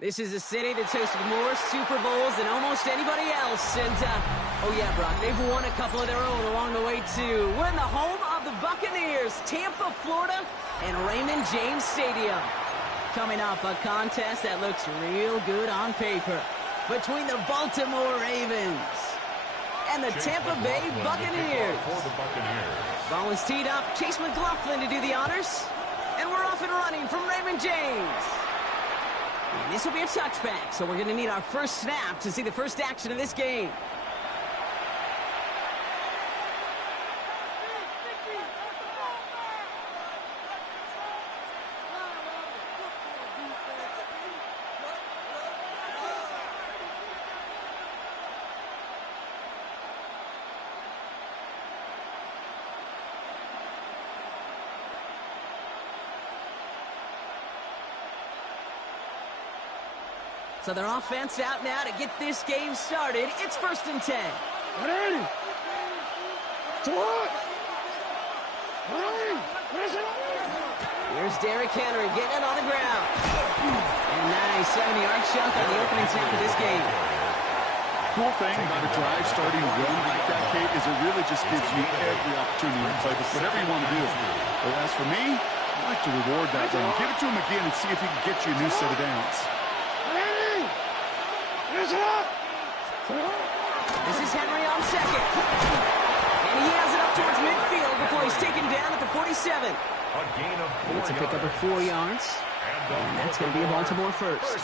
This is a city that's hosted more Super Bowls than almost anybody else. And, oh yeah, Brock, they've won a couple of their own along the way, too. We're in the home of the Buccaneers, Tampa, Florida, and Raymond James Stadium. Coming up, a contest that looks real good on paper between the Baltimore Ravens and the Tampa Bay Buccaneers. Ball is teed up. Chase McLaughlin to do the honors. And we're off and running from Raymond James. And this will be a touchback, so we're going to need our first snap to see the first action of this game. So their offense out now to get this game started. It's 1st and 10. Here's Derrick Henry getting it on the ground. And nice 70-yard chunk on the opening snap of this game. Cool thing about a drive starting run like that, Kate, is it really just gives you every opportunity to play with whatever you want to do. But as for me, I like to reward that run. Give it to him again and see if he can get you a new set of downs. This is Henry on second. And he has it up towards midfield before he's taken down at the 47. It's a pickup of 4 yards. And that's going to be a Baltimore first.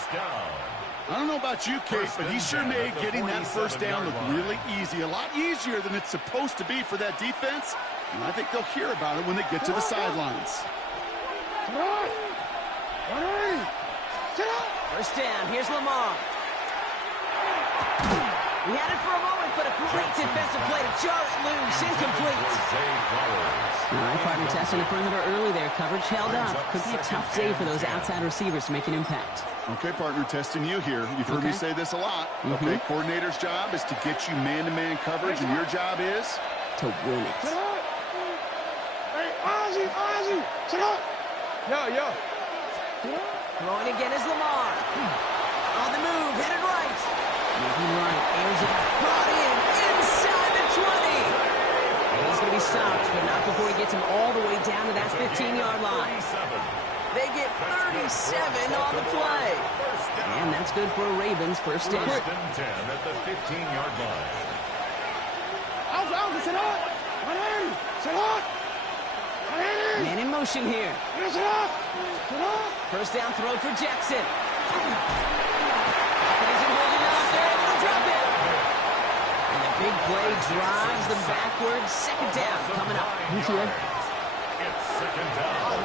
I don't know about you, Kate, but he sure made getting that first down look really easy. A lot easier than it's supposed to be for that defense. And I think they'll hear about it when they get to the sidelines. First down. Here's Lamar. He had it for a moment, but a great defensive play to jar it loose. Incomplete. All right, partner testing the perimeter early there. Coverage held up. Could be a tough day for those outside receivers to make an impact. Okay, partner, testing you here. You've heard me say this a lot. Okay, coordinator's job is to get you man-to-man coverage, and your job is? To win it. Throwing again is Lamar. On the move, headed right. Moving right, airs it, brought in, inside the 20. And he's going to be stopped, but not before he gets him all the way down to that 15-yard line. They get 37 on the play. And that's good for a Ravens first down. 10 at the 15-yard line. Man in motion here. First down throw for Jackson. And the big play drives them backwards. Second down coming up. It's second down.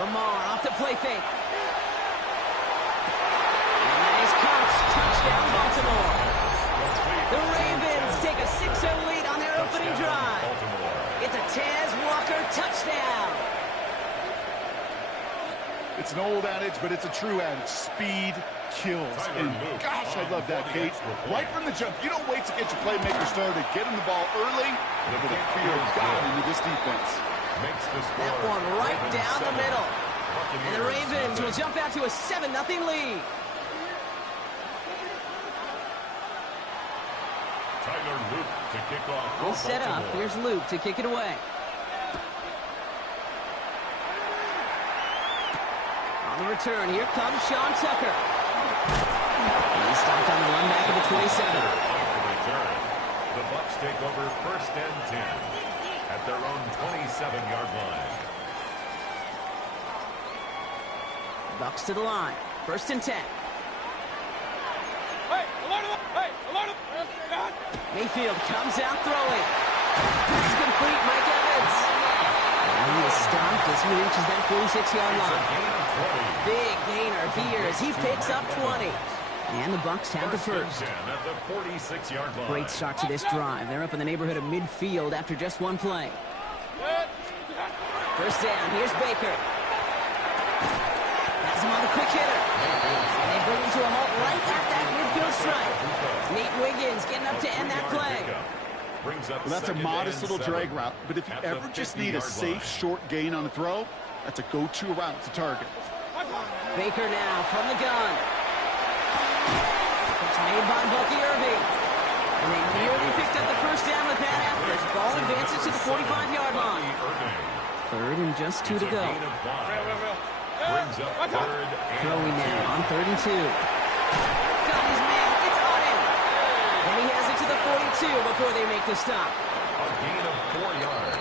Lamar off the play fake. And that is caught. Touchdown Baltimore. The Ravens take a 6-0 lead on their opening drive. It's a Taz Walker touchdown. It's an old adage, but it's a true adage. Speed kills. And gosh, I love that, Kate. Right from the jump, you don't wait to get your playmaker started. Get him the ball early. Look at the fear of God into this defense. That one right down the middle. And the Ravens will jump out to a 7-0 lead. Tyler Luke to kick off. All set up. Here's Luke to kick it away. On the return, here comes Sean Tucker. He's stopped on the run back of the 27. The Bucs take over 1st and 10 at their own 27-yard line. Bucs to the line. 1st and 10. Mayfield comes out throwing. Pass complete, Mike Evans. And he is stopped as he reaches that 46-yard line. Big gainer here as he picks up 20. And the Bucs have the first. At the 46-yard line. Great start to this drive. They're up in the neighborhood of midfield after just one play. First down. Here's Baker. Has him on the quick hitter. And they bring him to a halt right at that midfield stripe. Nate Wiggins getting up to end that play. Well, that's a modest little drag route, but if you ever just need a safe, short gain on a throw, that's a go-to route to target. Baker now from the gun. It's made by Bucky Irving. And they nearly picked up the first down with that effort. Ball advances to the 45-yard line. Third and just 2 to go. Brings up third and Throwing now on 3rd and 2. Got his man. It's on him. And he has it to the 42 before they make the stop. a gain of 4 yards.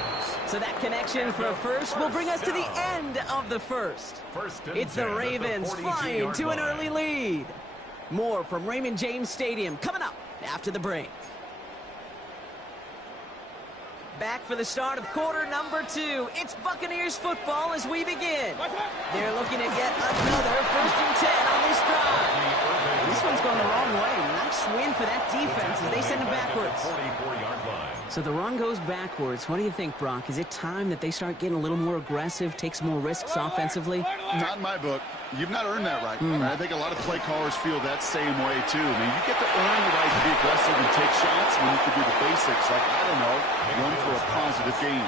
So that connection for a first will bring us to the end of the first. It's the Ravens flying to an early lead. More from Raymond James Stadium coming up after the break. Back for the start of quarter number 2. It's Buccaneers football as we begin. They're looking to get another 1st and 10 on this drive. And this one's going the wrong way. Nice win for that defense as they send it backwards. 44-yard line. So the run goes backwards. What do you think, Brock? Is it time that they start getting a little more aggressive, take some more risks offensively? Not in my book. You've not earned that right. I think a lot of play callers feel that same way, too. I mean, you get to earn the right to be aggressive and take shots when you can do the basics, like, I don't know, run for a positive gain.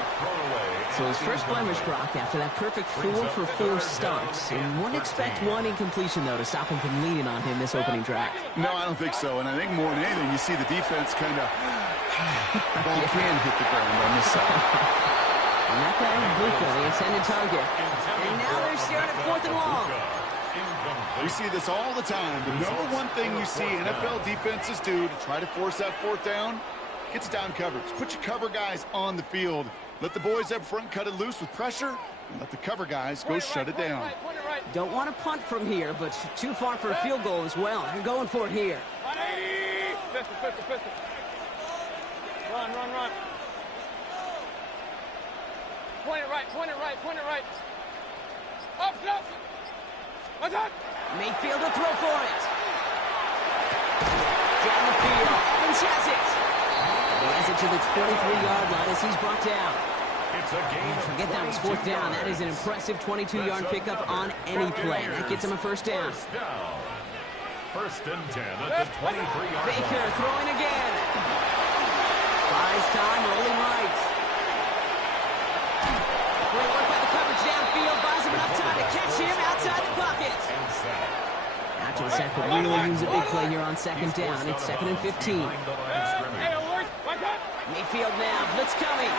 So his first blemish, Brock, after that perfect 4-for-4 starts. And wouldn't expect one incompletion, though, to stop him from leaning on him this opening drive. No, I don't think so. And I think more than anything, you see the defense kind of ball can hit the ground on this side. And that guy, Buka, the intended target. And now they're staring at 4th and long. We see this all the time. The number one thing you see NFL defenses do to try to force that 4th down, gets down coverage. Put your cover guys on the field. Let the boys up front cut it loose with pressure, and let the cover guys go shut it down. Don't want to punt from here, but too far for a field goal as well. They're going for it here. Pistol. Run. Point it right. Up. What's up? Mayfield to throw for it. Down the field. Evans has it. He has it to the 23-yard line as he's brought down. It's a gain of Forget that was 4th down. That is an impressive 22-yard pickup on any play. That gets him a first down. First and 10 at the 23-yard line. Baker throwing again. Buys time, rolling right. Great work by the coverage downfield. Buys him enough time to catch him outside the pocket. After the sack, could really use a big play here on 2nd down. It's 2nd and 15. Mayfield now, blitz coming.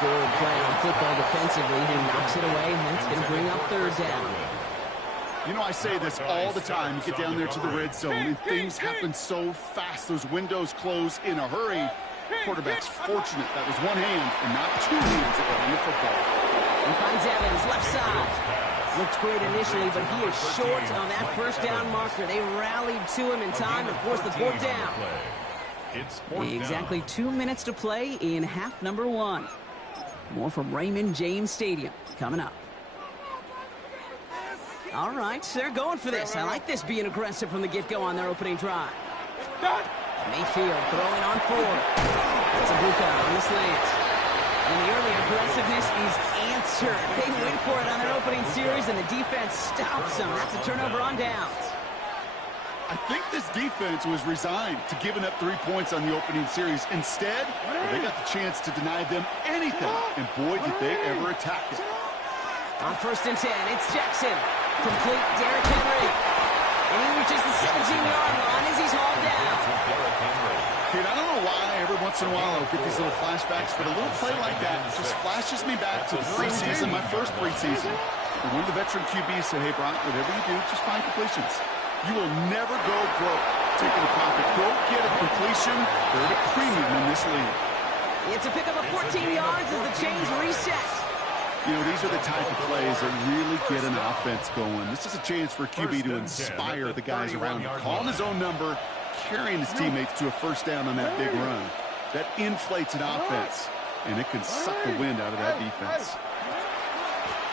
Good play on football defensively. He knocks it away, and that's going to bring up 3rd down. You know, I say this all the time. You get down there to the red zone, and things happen so fast. Those windows close in a hurry. Quarterback's fortunate that was one hand and not 2 hands that were on the football. He finds Evans, left side. Looked great initially, but he is short on that 1st down marker. They rallied to him in time and forced the 4th down. Exactly 2 minutes to play in half number 1. More from Raymond James Stadium coming up. All right, they're going for this. I like this being aggressive from the get-go on their opening drive. Mayfield throwing on 4. It's a Buka on the slant. And the early aggressiveness is answered. They went for it on their opening series, and the defense stops them. That's a turnover on downs. I think this defense was resigned to giving up 3 points on the opening series. Instead, they got the chance to deny them anything, and boy, did they ever attack it. On 1st and 10, it's Jackson. Complete Derrick Henry. And he reaches the 17-yard line as he's hauled down. Dude, I don't know why every once in a while I'll get these little flashbacks, but a little play like that just flashes me back to the preseason, my first preseason. And one of the veteran QBs said, hey, Brock, whatever you do, just find completions. You will never go broke taking a profit. Go get a completion. They're at a premium in this league. It's a pickup of 14 yards as the chains reset. You know, these are the type of plays that really get an offense going. This is a chance for a QB to inspire the guys around him. Calling his own number, carrying his teammates to a 1st down on that big run. That inflates an offense, and it can suck the wind out of that defense.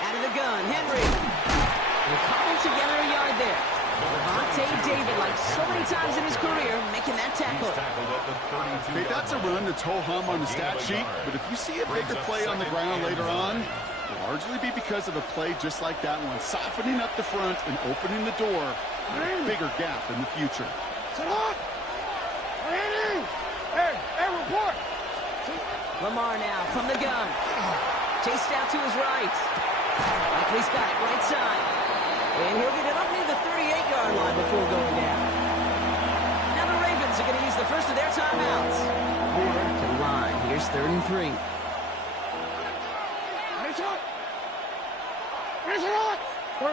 Out of the gun, Henry. They're cobbled together a yard there. Devontae David, like so many times in his career, making that tackle. Okay, that's a run that's ho-hum on the stat sheet, but if you see a bigger play on the ground later on, it'll largely be because of a play just like that one, softening up the front and opening the door for a bigger gap in the future. Hey, report. Lamar now from the gun. Chased out to his right. He's got it right side. And he'll get it up near the 38-yard line before going down. Now the Ravens are going to use the first of their timeouts. To the line. Here's 3rd and 3.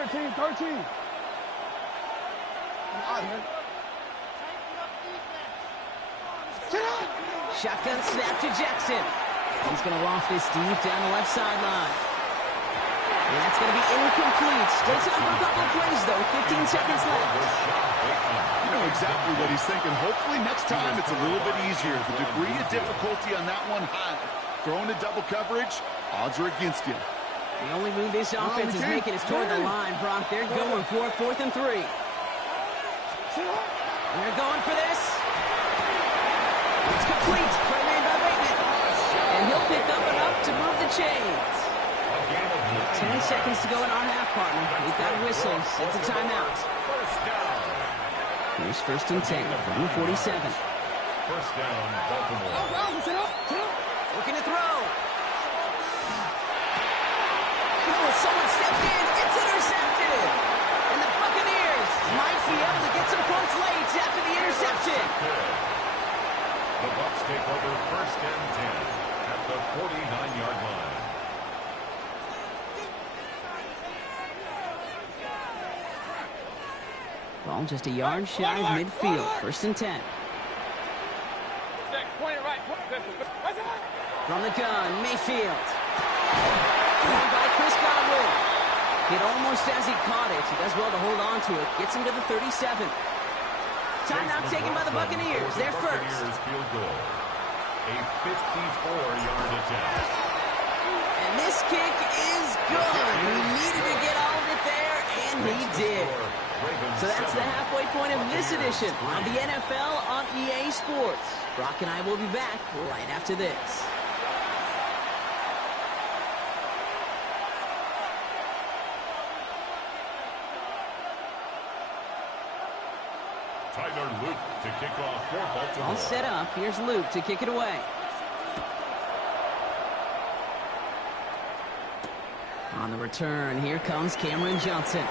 13. Shotgun snap to Jackson. He's going to loft this deep down the left sideline. And that's going to be incomplete. Splits it up for a couple of plays, though. 15 seconds left. You know exactly what he's thinking. Hopefully next time it's a little bit easier. The degree of difficulty on that one high. Throwing to double coverage, odds are against you. The only move this offense is making is toward the line, Brock. They're going for 4th and 3. They're going for this. It's complete. Play made by Bateman. And he'll pick up enough to move the chains. 10 seconds to go in our half, partner. We've got a whistle. It's a timeout. Here's 1st and 10 from the 47. First down, Baltimore. Looking to throw. Oh, someone stepped in. It's intercepted. And the Buccaneers might be able to get some points late after the interception. The Bucs take over 1st and 10 at the 49-yard line. Ball just a yard shy of midfield. 1st and 10. From the gun, Mayfield. Run by Chris Godwin. Hit almost as he caught it. He does well to hold on to it. Gets him to the 37. Timeout taken by the Buccaneers. They're first. Field goal. A 54-yard attempt. And this kick is good. He needed to get all of it there, and he did. So that's the halfway point of this edition of the NFL on EA Sports. Brock and I will be back right after this. Tyler Luke to kick off for Baltimore. All set up. Here's Luke to kick it away. On the return, here comes Cameron Johnson.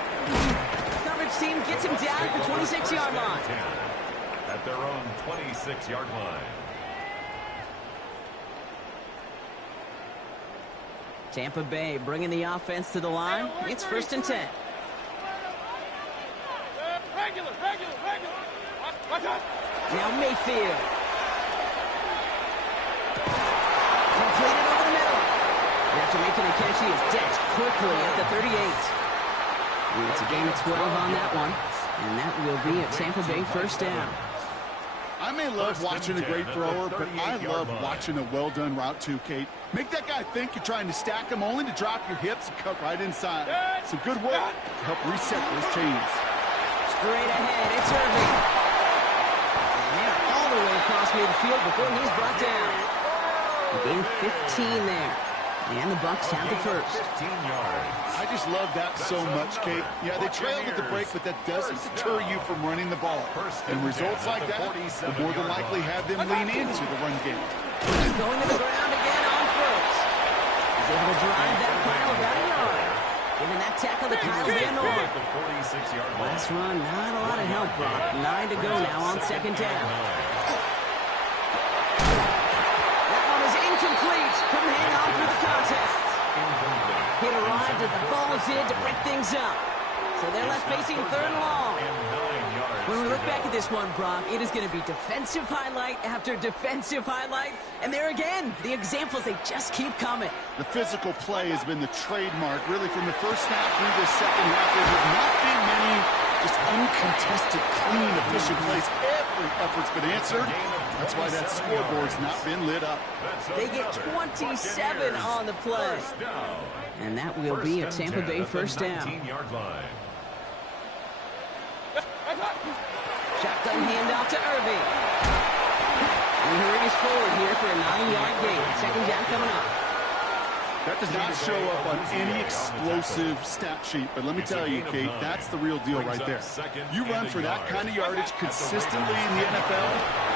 Coverage team gets him down at the 26-yard line. At their own 26-yard line. Tampa Bay bringing the offense to the line. It's 1st and 10. Regular. Now Mayfield. Completed over the middle. After making the catch, he is decked quickly at the 38. It's a gain of 12 on that one. And that will be a Tampa Bay 1st down. I may love watching a great thrower, but I love watching a well-done route too, Kate. Make that guy think you're trying to stack him only to drop your hips and cut right inside. Some good work to help reset those chains. Straight ahead, it's Irving. And they're all the way across midfield before he's brought down. A gain 15 there. And the Bucs have the first. 15 yards. I just love that so much, Kate. Yeah, they trailed at the break, but that doesn't deter you from running the ball. And results like that will more than likely have them lean into the run game. Going to the ground again on 1st. He's able to drive that pile about a yard. Giving that tackle to Kyle Van Noy. Last run, not a lot of help, Brock. 9 to go now on 2nd down. That one is incomplete. Couldn't hang on through the contact. It arrived as the ball did to break things up. So they're left facing 3rd and long. When we look back at this one, Brock, it is going to be defensive highlight after defensive highlight. And there again, the examples, they just keep coming. The physical play has been the trademark, really, from the first snap through the second half. There have not been many just uncontested, clean, efficient plays. Every effort's been answered. That's why that scoreboard's not been lit up. They get 27 on the play. And that will be a Tampa Bay 1st down. Shotgun handoff to Irving. And he hurries forward here for a 9-yard gain. 2nd down coming up. That does not show up on any explosive stat sheet, but let me tell you, Kate, that's the real deal right there. You run for that kind of yardage consistently in the NFL,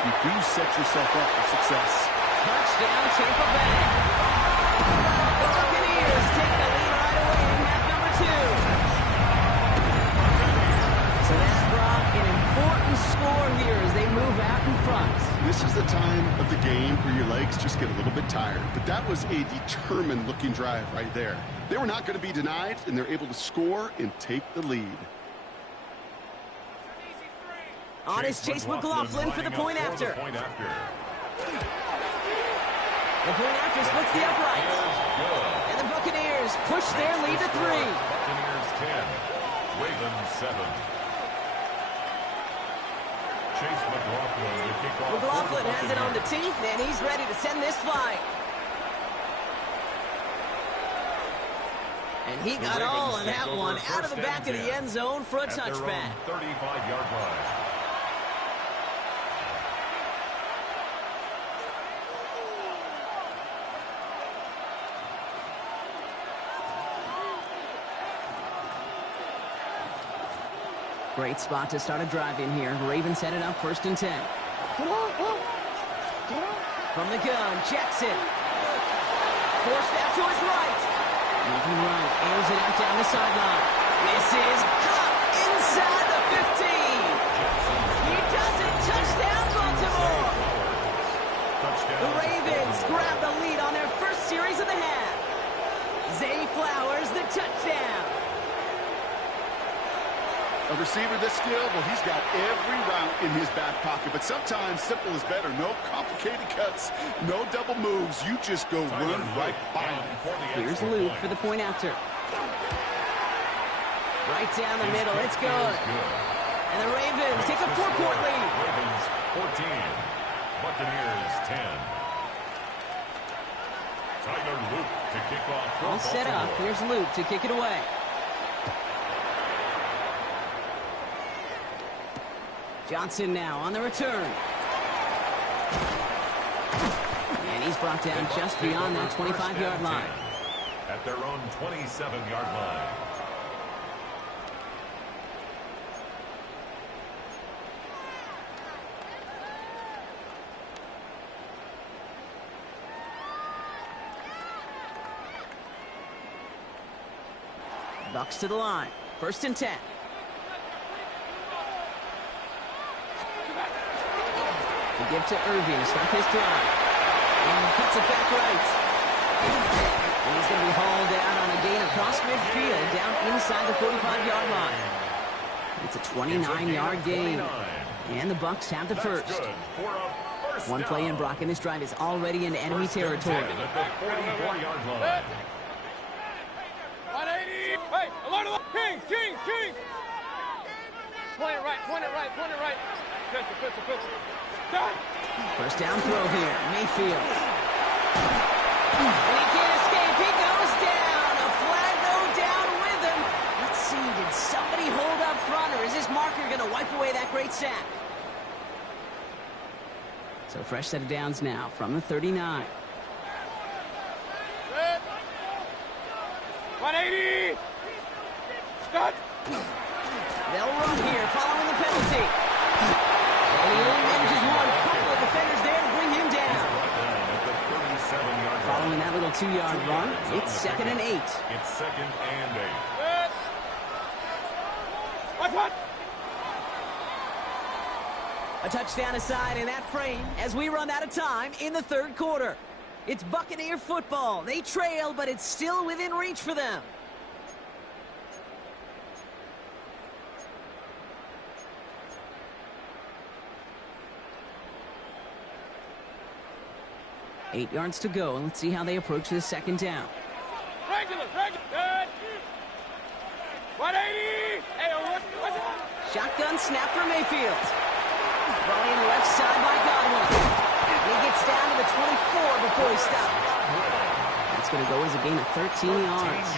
you do set yourself up for success. Touchdown, Tampa Bay. The Buccaneers take the lead right away in can score here as they move out in front. This is the time of the game where your legs just get a little bit tired. But that was a determined-looking drive right there. They were not going to be denied, and they're able to score and take the lead. On is Chase McLaughlin for the point after. The point after splits the uprights. And the Buccaneers push their lead to 3. Buccaneers 10, Ravens 7. Chase McLaughlin to kick off. McLaughlin has it on the teeth, and he's ready to send this flying. And he got all of that one out of the back of the end zone for a touchback. 35-yard line. Great spot to start a drive in here. Ravens headed up 1st and 10. From the gun, Jackson. Forced out to his right. Moving right, airs it out down the sideline. This is caught inside the 15. He does it. Touchdown, Baltimore. The Ravens grab the lead on their first series of the half. Zay Flowers, the touchdown. A receiver this skilled, well, he's got every route in his back pocket. But sometimes simple is better. No complicated cuts, no double moves. You just go run right by him. Here's Luke for the point after. Right down the middle. It's good. And the Ravens take a 4-point lead. Ravens 14, Buccaneers 10. Tyler Luke to kick off. All set up. Here's Luke to kick it away. Johnson now on the return. And he's brought down just beyond that 25-yard line. At their own 27-yard line. Bucks to the line. 1st and 10. To give to Irving to start his drive. And he cuts it back right. And he's going to be hauled out on a gain across midfield down inside the 45-yard line. It's a 29-yard gain. And the Bucks have the first. One play in, Brock, and this drive is already in enemy territory. 44-yard line. 180. Hey, alert, alert. Kings. Point it right. Pistol. Done. First down throw here, Mayfield. And he can't escape, he goes down. A flag go down with him. Let's see, did somebody hold up front, or is this marker going to wipe away that great sack? So fresh set of downs now from the 39. 180. Done. They'll run here following the penalty. And he only manages one. Couple of defenders there to bring him down. Following that little 2-yard run, it's 2nd and 8. It's 2nd and 8. What? A touchdown aside in that frame as we run out of time in the 3rd quarter. It's Buccaneer football. They trail, but it's still within reach for them. Eight yards to go, and let's see how they approach this 2nd down. Regular. Good. 180. Hey, what's it? Shotgun snap for Mayfield. Brought in left side by Godwin. And he gets down to the 24 before he stops. That's going to go as a gain of 13 yards.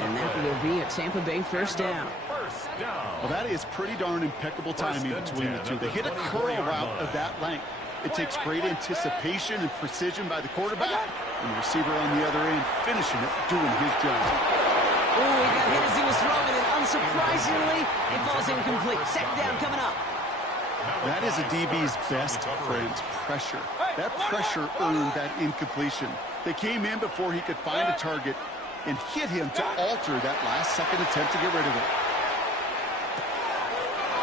And that will be a Tampa Bay first down. Well, that is pretty darn impeccable timing between the two. They hit a curl route of that length. It takes great anticipation and precision by the quarterback, and the receiver on the other end finishing it, doing his job. Oh, he got hit as he was throwing, and unsurprisingly, it falls incomplete. 2nd down coming up. That is a DB's best friend, pressure. That pressure earned that incompletion. They came in before he could find a target and hit him to alter that last-second attempt to get rid of it.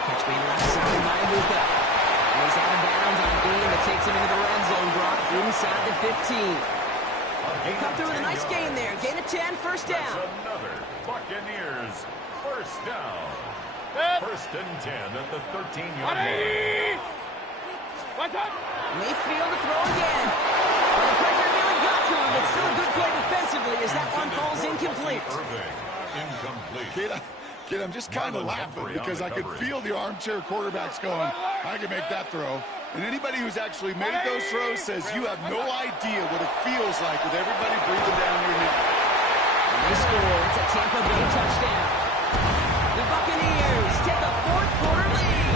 Catch me left side by Luka. And he's out of bounds on a gain that takes him into the red zone, Brock, inside the 15. They come through with a nice gain there. Gain of 10, first down. That's another Buccaneers first down. First and 10 at the 13-yard line. What's up? Mayfield to throw again. Well, the pressure nearly got to him, but still a good play defensively as that one falls incomplete. Incomplete. Kid, I'm just kind of laughing because I could feel the armchair quarterbacks going, I can make that throw. And anybody who's actually made those throws says you have no idea what it feels like with everybody breathing down your neck. And they score. It's a Tampa Bay touchdown. The Buccaneers take a fourth-quarter lead.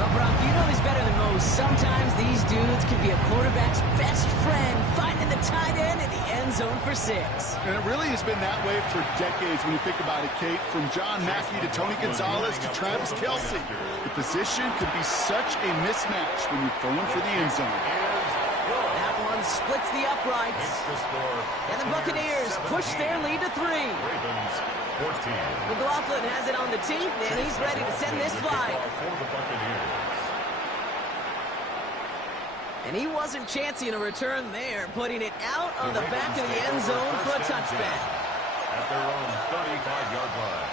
Well, Brock, you know this better than most. Sometimes these dudes can be a quarterback's best friend, finding the tight end in the end zone for 6. And it really has been that way for decades when you think about it, Kate. From John Mackey to Tony Gonzalez to Travis Kelce. The position could be such a mismatch when you're going for the end zone. That one splits the uprights. And the Buccaneers push their lead to 3. Ravens 14. McLaughlin has it on the tee, and he's ready to send this fly. For the Buccaneers. And he wasn't chancing a return there, putting it out on the back of the end zone for a touchback. At their own 35-yard line.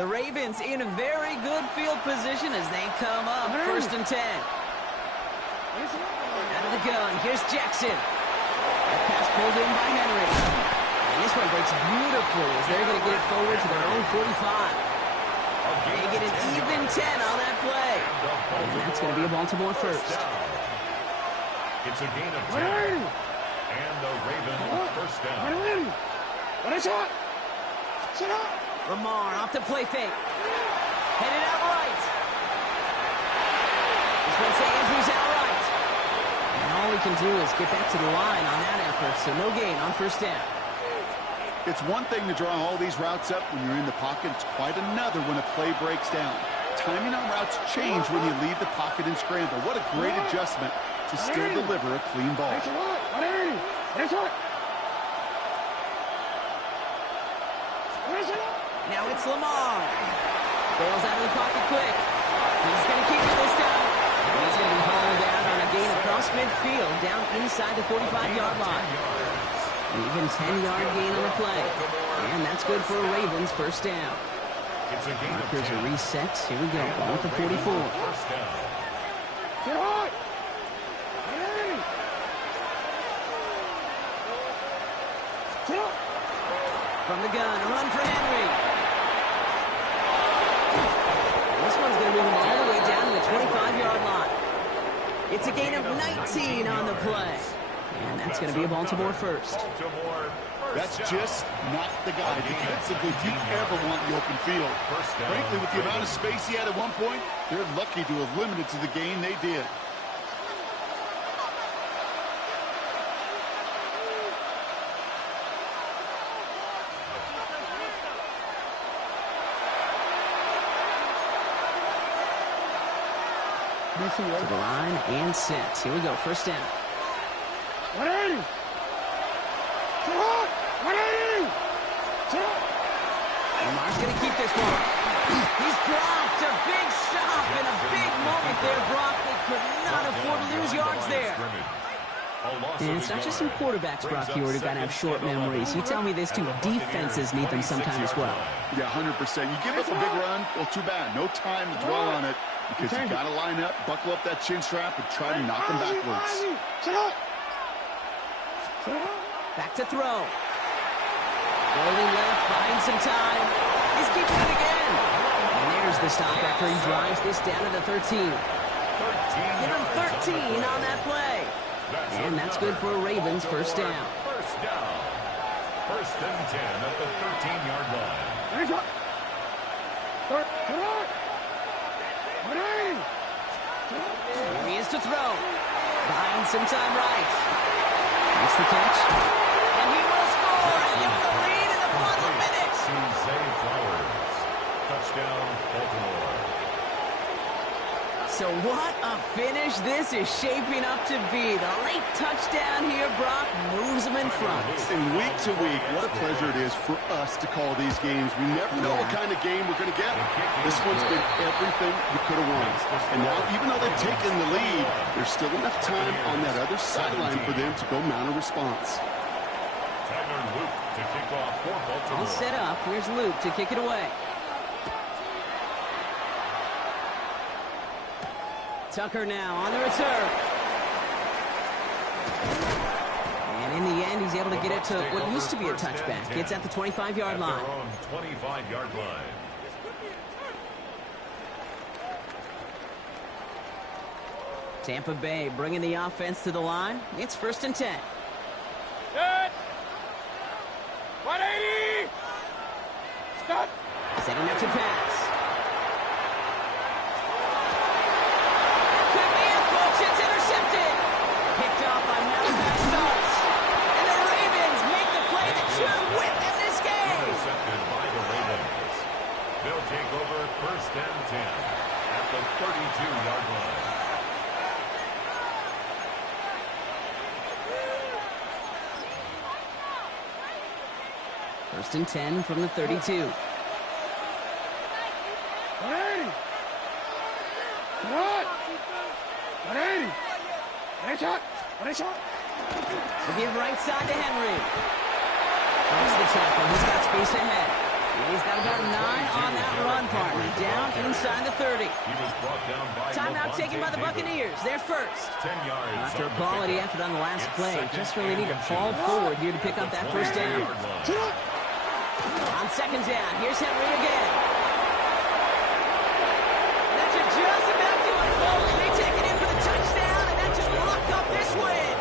The Ravens in a very good field position as they come up, first and 10. Out of the gun, here's Jackson. That pass pulled in by Henry. And this one breaks beautifully as they're going to get it forward to their own 45. They get an even 10 on that play. And that's going to be a Baltimore first. It's a gain of 10. And the Ravens first down. Lamar off the play fake. Headed out right. This one say Andrews out right. And all we can do is get back to the line on that effort, so no gain on first down. It's one thing to draw all these routes up when you're in the pocket. It's quite another when a play breaks down. Timing on routes change when you leave the pocket and scramble. What a great adjustment to still deliver a clean ball. Now it's Lamar. Bails out of the pocket quick. He's going to keep it this time. And he's going to be hauled out on a gain across midfield, down inside the 45-yard line. An even 10-yard gain on the play. And that's good for a Ravens first down. Markers are reset. Here we go. Ball at the 44. From the gun, a run for Henry. And this one's going to move him all the way down to the 25-yard line. It's a gain of 19 on the play. And that's going to be a Baltimore first. That's just not the guy defensively you ever want in the open field. Frankly, with the amount of space he had at one point, they're lucky to have limited to the gain they did. To the line and set. Here we go, first down. 180. Lamar's going to keep this one. He's dropped. A big stop and a big moment there, Brock. They could not afford to lose yards there. And it's not just some quarterbacks, Brock, here who got to have short memories. You tell me these two defenses need them sometime as well. Yeah, 100%. You give up a big run, well, too bad. No time to dwell on it because you got to line up, buckle up that chin strap, and try to knock them backwards. Back to throw. Rolling left, buying some time. He's keeping it again. And there's the stop after he drives this down to the 13. Give him 13 on that play. And that's good for a Ravens first down. First down. First and 10 at the 13-yard line. Here he is to throw. Buying some time right. Makes the catch. And he will score and give the lead in the final minutes. Zay Flowers. Touchdown, Baltimore. So what a finish this is shaping up to be. The late touchdown here, Brock, moves them in front. And week to week, what a pleasure it is for us to call these games. We never know what kind of game we're going to get. This one's been everything you could have won. And now, even though they've taken the lead, there's still enough time on that other sideline for them to go mount a response. Luke to kick off for Baltimore. All set up. Here's Luke to kick it away. Tucker now on the return. And in the end, he's able to get it to what used to be a touchback. It's at the 25-yard line. 25-yard line. Tampa Bay bringing the offense to the line. It's 1st and 10. Good. 180. Stop. Setting up to pass. It's intercepted. Picked off by Malachi Starks. And the Ravens make the play that should win them this game. Intercepted by the Ravens. They'll take over 1st and 10 at the 32-yard line. First and 10 from the 32. 180. Come on. 180. Shot. We'll give right side to Henry. That's the tackle. He's got space ahead. He's got about 9 on that run, partner. Down inside the 30. He was brought down by Timeout taken by the Buccaneers. They're first. 10 yards. After a quality effort on the last play, just really need to fall forward here to pick up that first down. On 2nd down, here's Henry again. And that should just about do it, folks. They take it in for the touchdown, and that should lock up this win.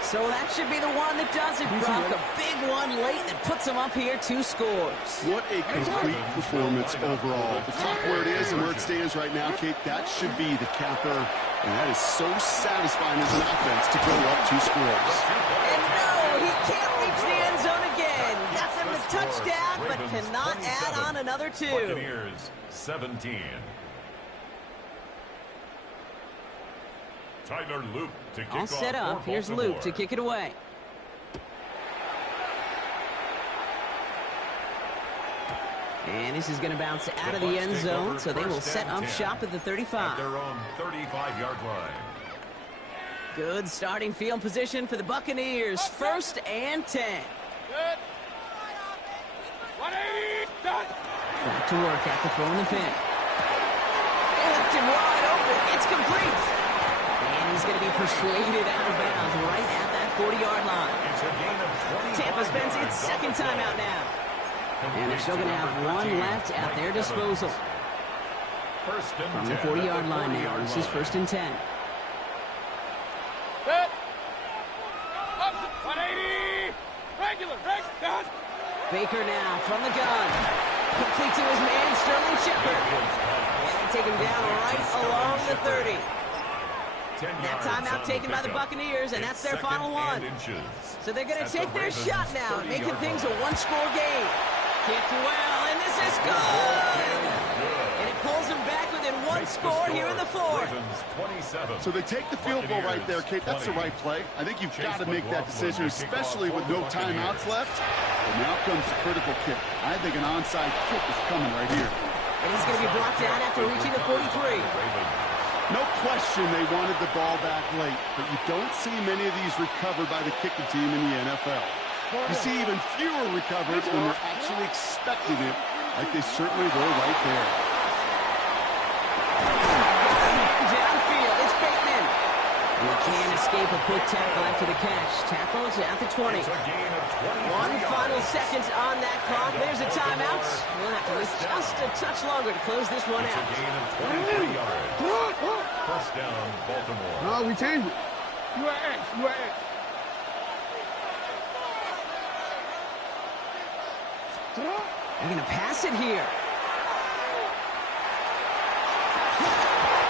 So that should be the one that does it, Brock. A big one late that puts them up here 2 scores. What a complete performance overall. The clock where it is and where it stands right now, Kate, that should be the capper. And that is so satisfying as an offense to go up 2 scores. And no, he can't reach the end zone again. Got them the touchdown, but cannot add on another 2. Buccaneers 17. Tyler Luke to kick All off set up. for Here's Baltimore. Luke to kick it away. And this is going to bounce out of the end zone, so they will set up shop at the 35. At their own 35-yard line. Good starting field position for the Buccaneers. 1st and 10. Good. 180. Done. Back to work after throwing the pin. They left him wide open. It's complete. And he's going to be persuaded out of bounds right at that 40-yard line. It's a gain of 25 Tampa spends yards its on second the play. timeout now. And they're still going to have 1 left at their disposal. First and From the 10 40-yard at the line now. 40-yard This is line. 1st and 10. Good. Up. 180. Regular. Done. Baker now from the gun. Complete to his man, Sterling Shepard. And they take him down right along the 30. 10 That yards timeout on taken by the pickup. Buccaneers, and that's It's their final 2nd one. and inches. So they're going to At the take their Ravens' shot now, 30-yard making things a line. 1-score game. Kicked well, and this is good. And it pulls them back within 1 score here in the 4th. Ravens 27. So they take the field goal right there, Kate. That's the right play. I think you've got to make that decision, especially with no timeouts left. And now comes the critical kick. I think an onside kick is coming right here. And he's going to be brought down after reaching the 43. No question they wanted the ball back late, but you don't see many of these recovered by the kicking team in the NFL. You see even fewer recoveries when they're actually expecting it, like they certainly were right there. Downfield, it's Bateman. And he can't escape a quick tackle after the catch. Tackle is at the 20. It's a gain of 23 1 final yards. second on that clock. There's a timeout. We'll have to wait just a touch longer to close this one It's a out. gain of 23 yards. First down, Baltimore. No, we changed it. You are X. They're going to pass it here.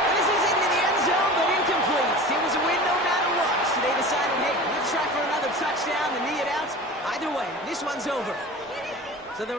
This is into the end zone, but incomplete. It was a win no matter what. So they decided, hey, let's try for another touchdown and knee it out. Either way, this one's over. So the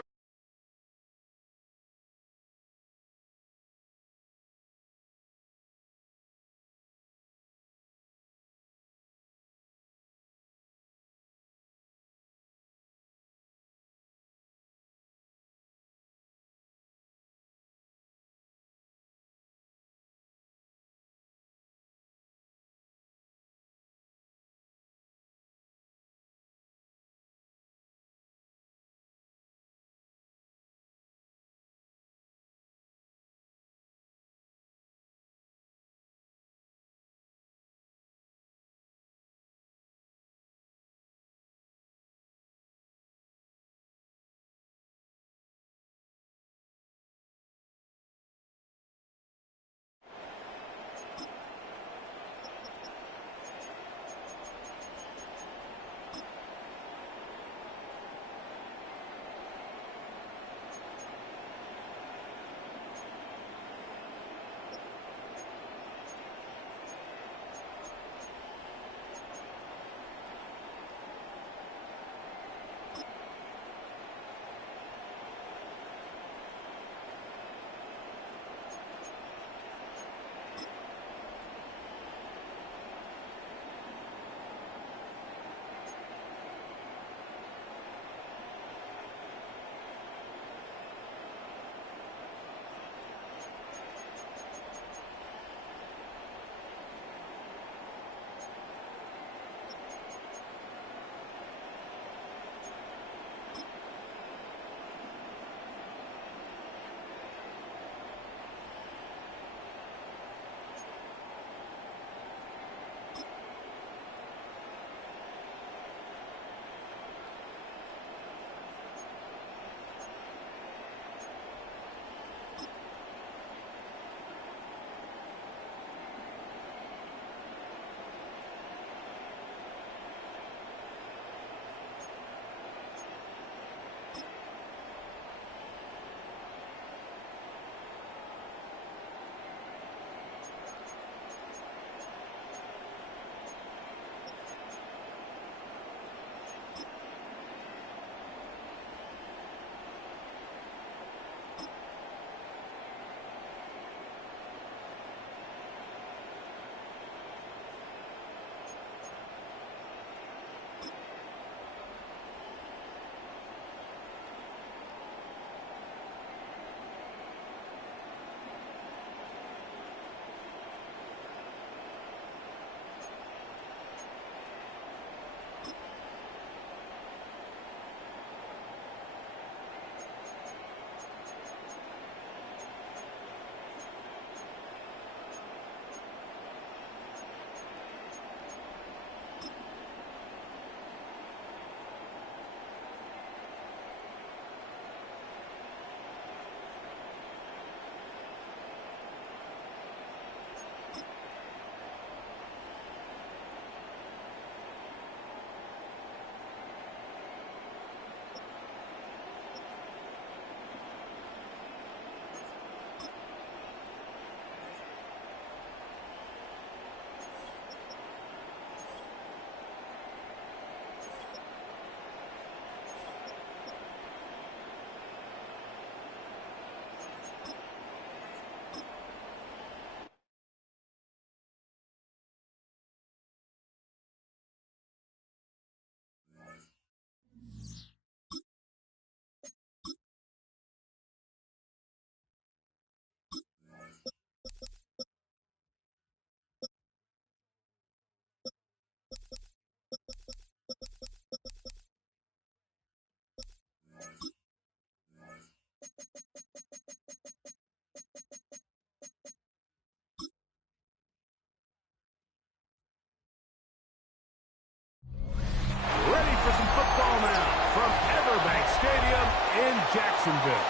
Jacksonville.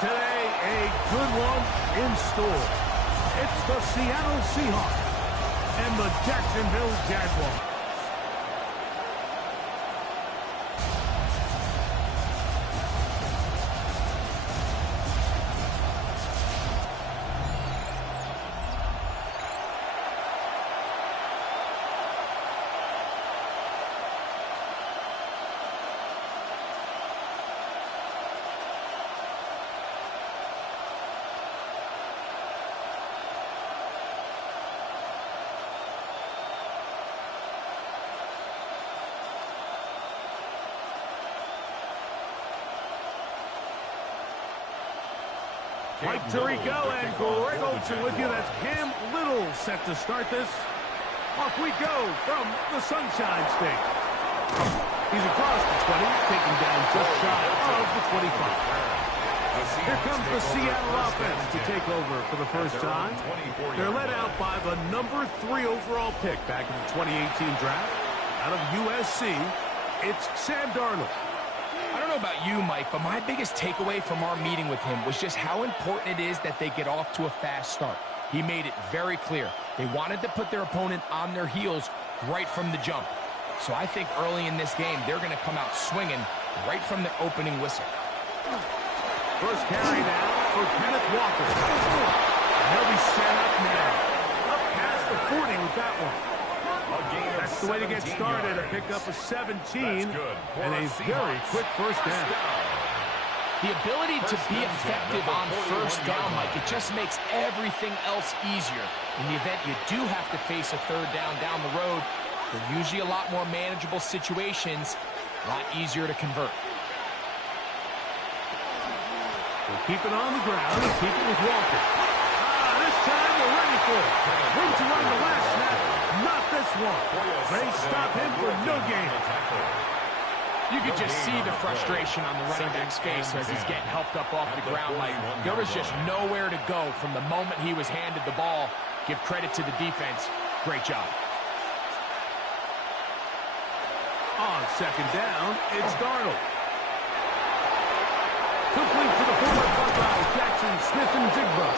Today, a good one in store. It's the Seattle Seahawks and the Jacksonville Jaguars. Mike Tirico and Greg Olsen with you. That's Cam Little set to start this. Off we go from the Sunshine State. He's across the 20, taken down just shy of the 25. Here comes the Seattle offense to take over for the first time. They're led out by the number 3 overall pick back in the 2018 draft. Out of USC, it's Sam Darnold. I don't know about you, Mike, but my biggest takeaway from our meeting with him was just how important it is that they get off to a fast start. He made it very clear. They wanted to put their opponent on their heels right from the jump. So I think early in this game, they're going to come out swinging right from the opening whistle. First carry now for Kenneth Walker. And he'll be set up now. Up past the 40 with that one. That's the way to get started. A pickup of 17 and a very quick first down. The ability to be effective on first down, Mike, it just makes everything else easier. In the event you do have to face a third down the road, they're usually a lot more manageable situations, a lot easier to convert. We'll keep it on the ground and keep it with Walker. This time they're ready for it. Room to run the last snap. Not this one. They stop him for no gain. You could just see the frustration on the running back's face as he's getting helped up off the ground. Like there was just nowhere to go from the moment he was handed the ball. Give credit to the defense. Great job. On second down, it's Darnold. Complete to the former Buckeyes, Jackson, Smith, and Jigba.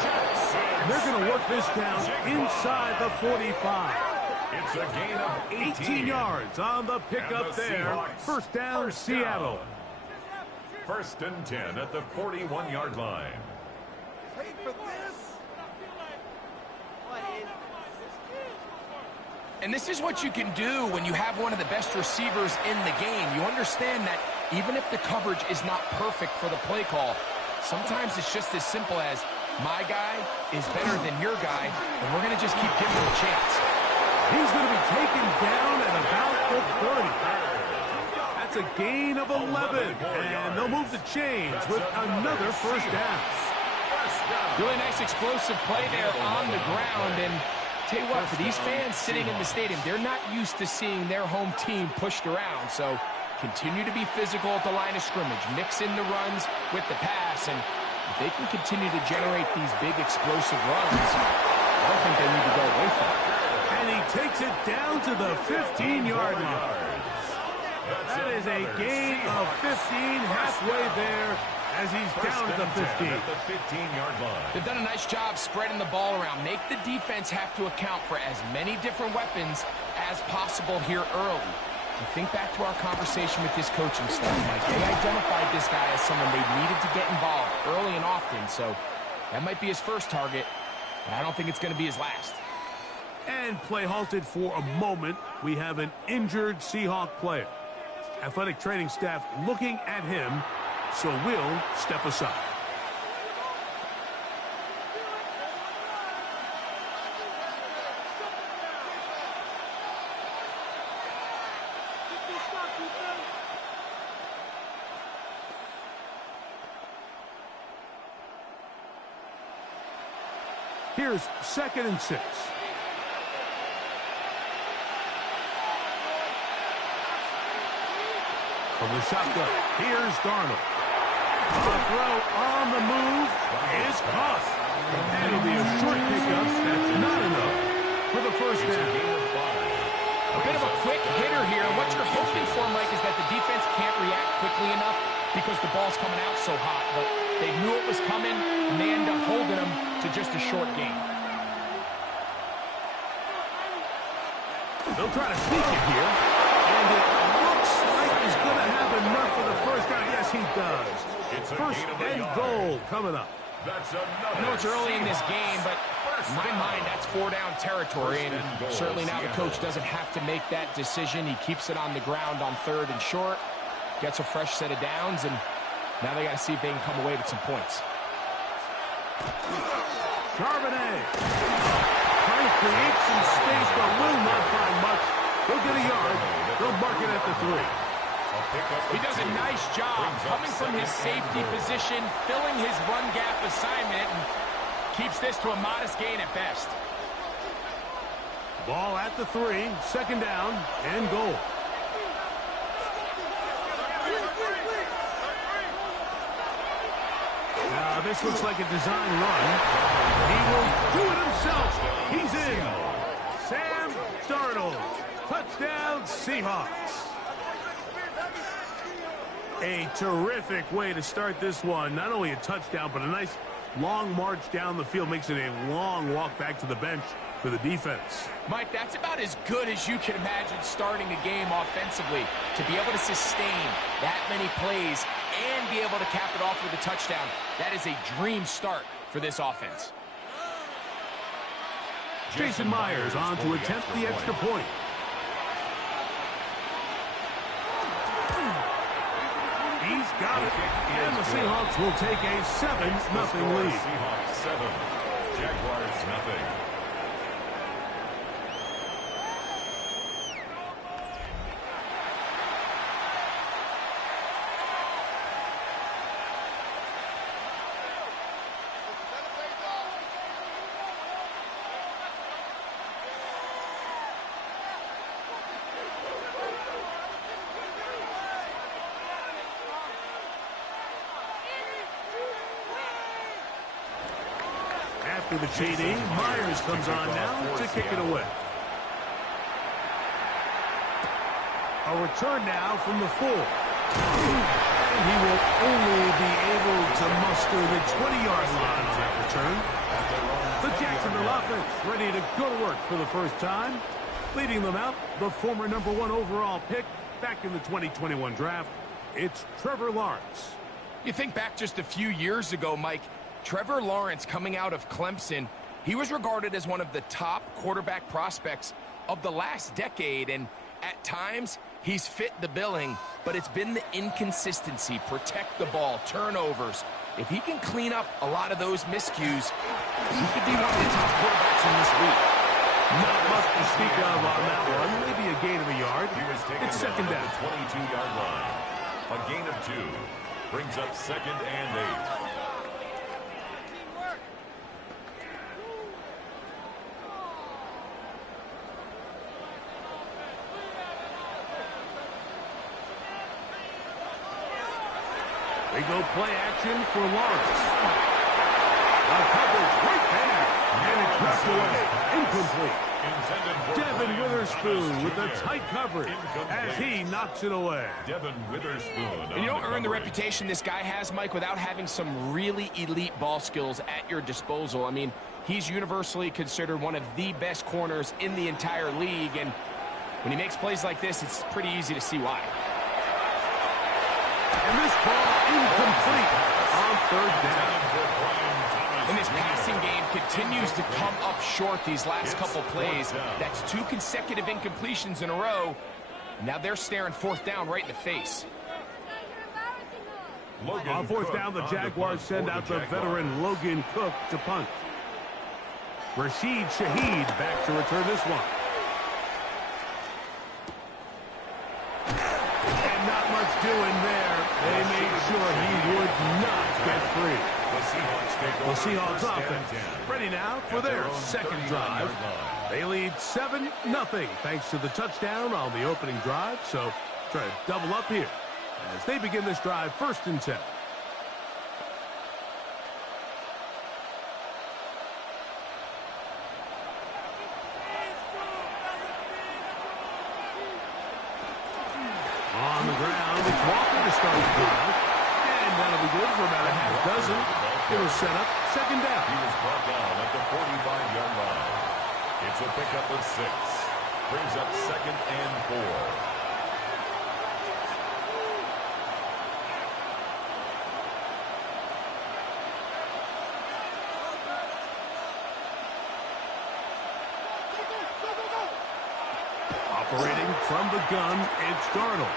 And they're going to work this down inside the 45. It's a gain of 18 yards on the pickup there. First down, Seattle. First and 10 at the 41-yard line. And this is what you can do when you have one of the best receivers in the game. You understand that even if the coverage is not perfect for the play call, sometimes it's just as simple as my guy is better than your guy, and we're going to just keep giving him a chance. He's going to be taken down at about the 30. That's a gain of 11, and they'll move the chains with another first down. Really nice explosive play there on the ground, and tell you what, for these fans sitting in the stadium, they're not used to seeing their home team pushed around, so continue to be physical at the line of scrimmage, mix in the runs with the pass, and if they can continue to generate these big explosive runs, I don't think they need to go away from it. And he takes it down to the 15-yard line. That is a gain of 15 halfway there as he's down at the 15. They've done a nice job spreading the ball around. Make the defense have to account for as many different weapons as possible here early. You think back to our conversation with this coaching staff, Mike. They identified this guy as someone they needed to get involved early and often, so that might be his first target, but I don't think it's going to be his last. And play halted for a moment. We have an injured Seahawk player. Athletic training staff looking at him, so we'll step aside. Here's 2nd and 6. From the shotgun, here's Darnold. The throw on the move is caught. And it'll be a short pickup. That's not enough for the first down. A bit of a quick hitter here. What you're hoping for, Mike, is that the defense can't react quickly enough because the ball's coming out so short gain. They'll try to sneak it here. And it looks like he's going to have enough for the first down. Yes, he does. It's a First gain of a and yard. goal coming up. That's another. I know it's early in this game, but in my mind, that's 4-down territory, and certainly now the coach doesn't have to make that decision. He keeps it on the ground on 3rd and short, gets a fresh set of downs, and now they got to see if they can come away with some points. Charbonnet trying to create some space, but will not find much. He'll get a yard. They'll mark it at the 3. He does a nice job coming from his safety position, filling his run gap assignment, and keeps this to a modest gain at best. Ball at the 3, 2nd down, and goal. Now this looks like a design run. He will do it himself. He's in. Sam Darnold. Touchdown, Seahawks. A terrific way to start this one. Not only a touchdown, but a nice long march down the field. Makes it a long walk back to the bench for the defense. Mike, that's about as good as you can imagine starting a game offensively. To be able to sustain that many plays and be able to cap it off with a touchdown, that is a dream start for this offense. Jason Myers on to attempt the extra point. He's got it. And the Seahawks will take a 7-0 lead. Seahawks 7, Jaguars nothing. After the TD, Myers comes on now to kick it away. A return now from the 4. And he will only be able to muster the 20-yard line on that return. The Jacksonville offense ready to go to work for the first time. Leading them out, the former #1 overall pick back in the 2021 draft. It's Trevor Lawrence. You think back just a few years ago, Mike, Trevor Lawrence coming out of Clemson, he was regarded as one of the top quarterback prospects of the last decade, and at times he's fit the billing, but it's been the inconsistency, protect the ball, turnovers. If he can clean up a lot of those miscues, he could be one of the top quarterbacks in this league. Not much to speak of on that one. Maybe a gain of a yard. It's 2nd down. 22-yard line. A gain of 2 brings up 2nd and 8. They go play action for Lawrence. A coverage right there. And it's knocked away. Incomplete. Devin Witherspoon with the tight coverage as he knocks it away. Devin Witherspoon. And you don't earn the reputation this guy has, Mike, without having some really elite ball skills at your disposal. I mean, he's universally considered one of the best corners in the entire league. And when he makes plays like this, it's pretty easy to see why. And this ball incomplete on 3rd down. And this passing game continues to come up short these last couple plays. That's 2 consecutive incompletions in a row. Now they're staring 4th down right in the face. On 4th down, the Jaguars send out the veteran Logan Cook to punt. Rashid Shaheed back to return this one. And not much doing there. They made sure he would not get free. The Seahawks offense ready now for their 2nd drive. They lead 7-0 thanks to the touchdown on the opening drive. So try to double up here as they begin this drive 1st and 10. On the ground, it's Walker to start the drive. And that'll be good for about a half dozen. It'll set up second down. He was brought down at the 45-yard line. It's a pickup of 6. Brings up 2nd and 4. Operating from the gun, it's Darnold.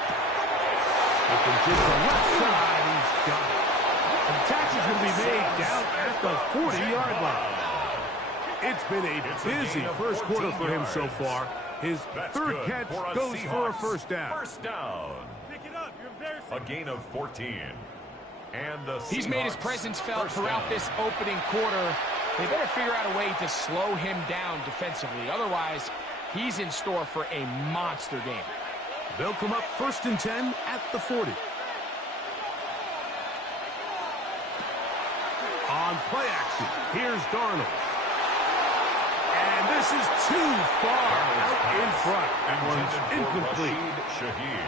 Looking to the left side, he's got it. The catch is going to be made down at the 40-yard line. It's been a busy first quarter for him so far. His third catch goes for a first down. First down. Pick it up. You're embarrassing. A gain of 14. And the He's made his presence felt throughout this opening quarter. They better figure out a way to slow him down defensively. Otherwise, he's in store for a monster game. They'll come up 1st and 10 at the 40. On play action, here's Darnold. And this is too far out in front. That one's incomplete.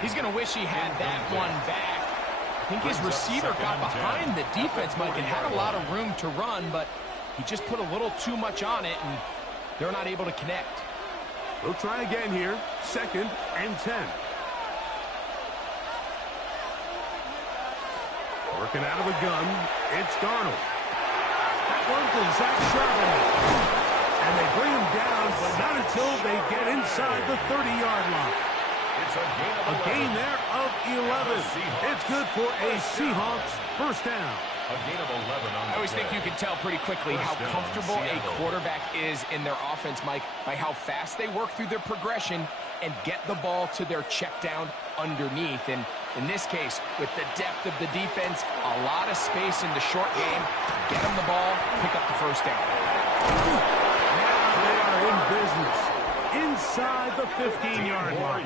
He's going to wish he had that one back. I think his receiver got behind the defense, Mike, and had a lot of room to run, but he just put a little too much on it, and they're not able to connect. We'll try again here. 2nd and 10. Working out of the gun, it's Darnold. That one to Zach Charbonnet. And they bring him down, but not until they get inside the 30-yard line. A gain there of 11. It's good for a Seahawks first down. A gain of 11 on I always think you can tell pretty quickly how comfortable a quarterback is in their offense, Mike, by how fast they work through their progression and get the ball to their check down underneath. And in this case, with the depth of the defense, a lot of space in the short game, get them the ball, pick up the first down. Now they are in business. Inside the 15-yard line.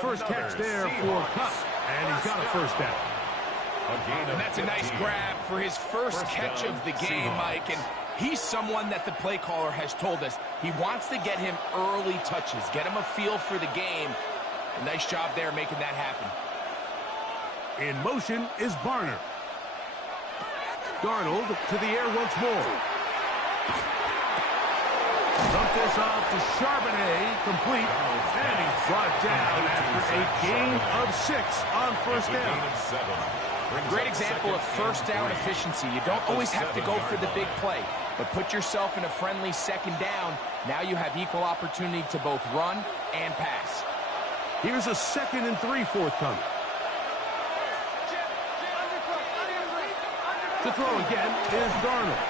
First catch there for Cup, and he's got a first down. And that's a nice grab for his first catch of the game, Mike. And he's someone that the play caller has told us he wants to get him early touches, get him a feel for the game. A nice job there making that happen. In motion is Barner. Darnold to the air once more. Dump this off to Charbonnet, complete, and he's brought down after a gain of 6 on first down. Great example of first down efficiency. You don't always have to go for the big play, but put yourself in a friendly second down. Now you have equal opportunity to both run and pass. Here's a 2nd and 3 forthcoming. To throw again is Darnold.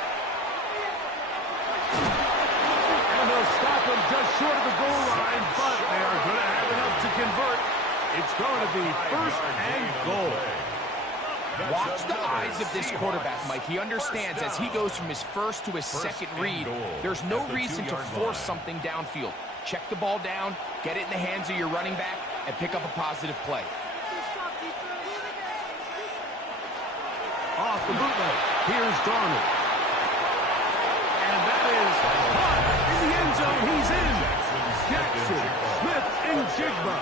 And they'll stop him just short of the goal line, but they are going to have enough to convert. It's going to be 1st and goal. Watch the eyes of this quarterback, Mike. He understands as he goes from his first to his second read, there's no reason to force something downfield. Check the ball down, get it in the hands of your running back, and pick up a positive play. Off the bootleg, here's Darnold. And that is caught in the end zone. He's in. Jackson, Smith, and Jigba.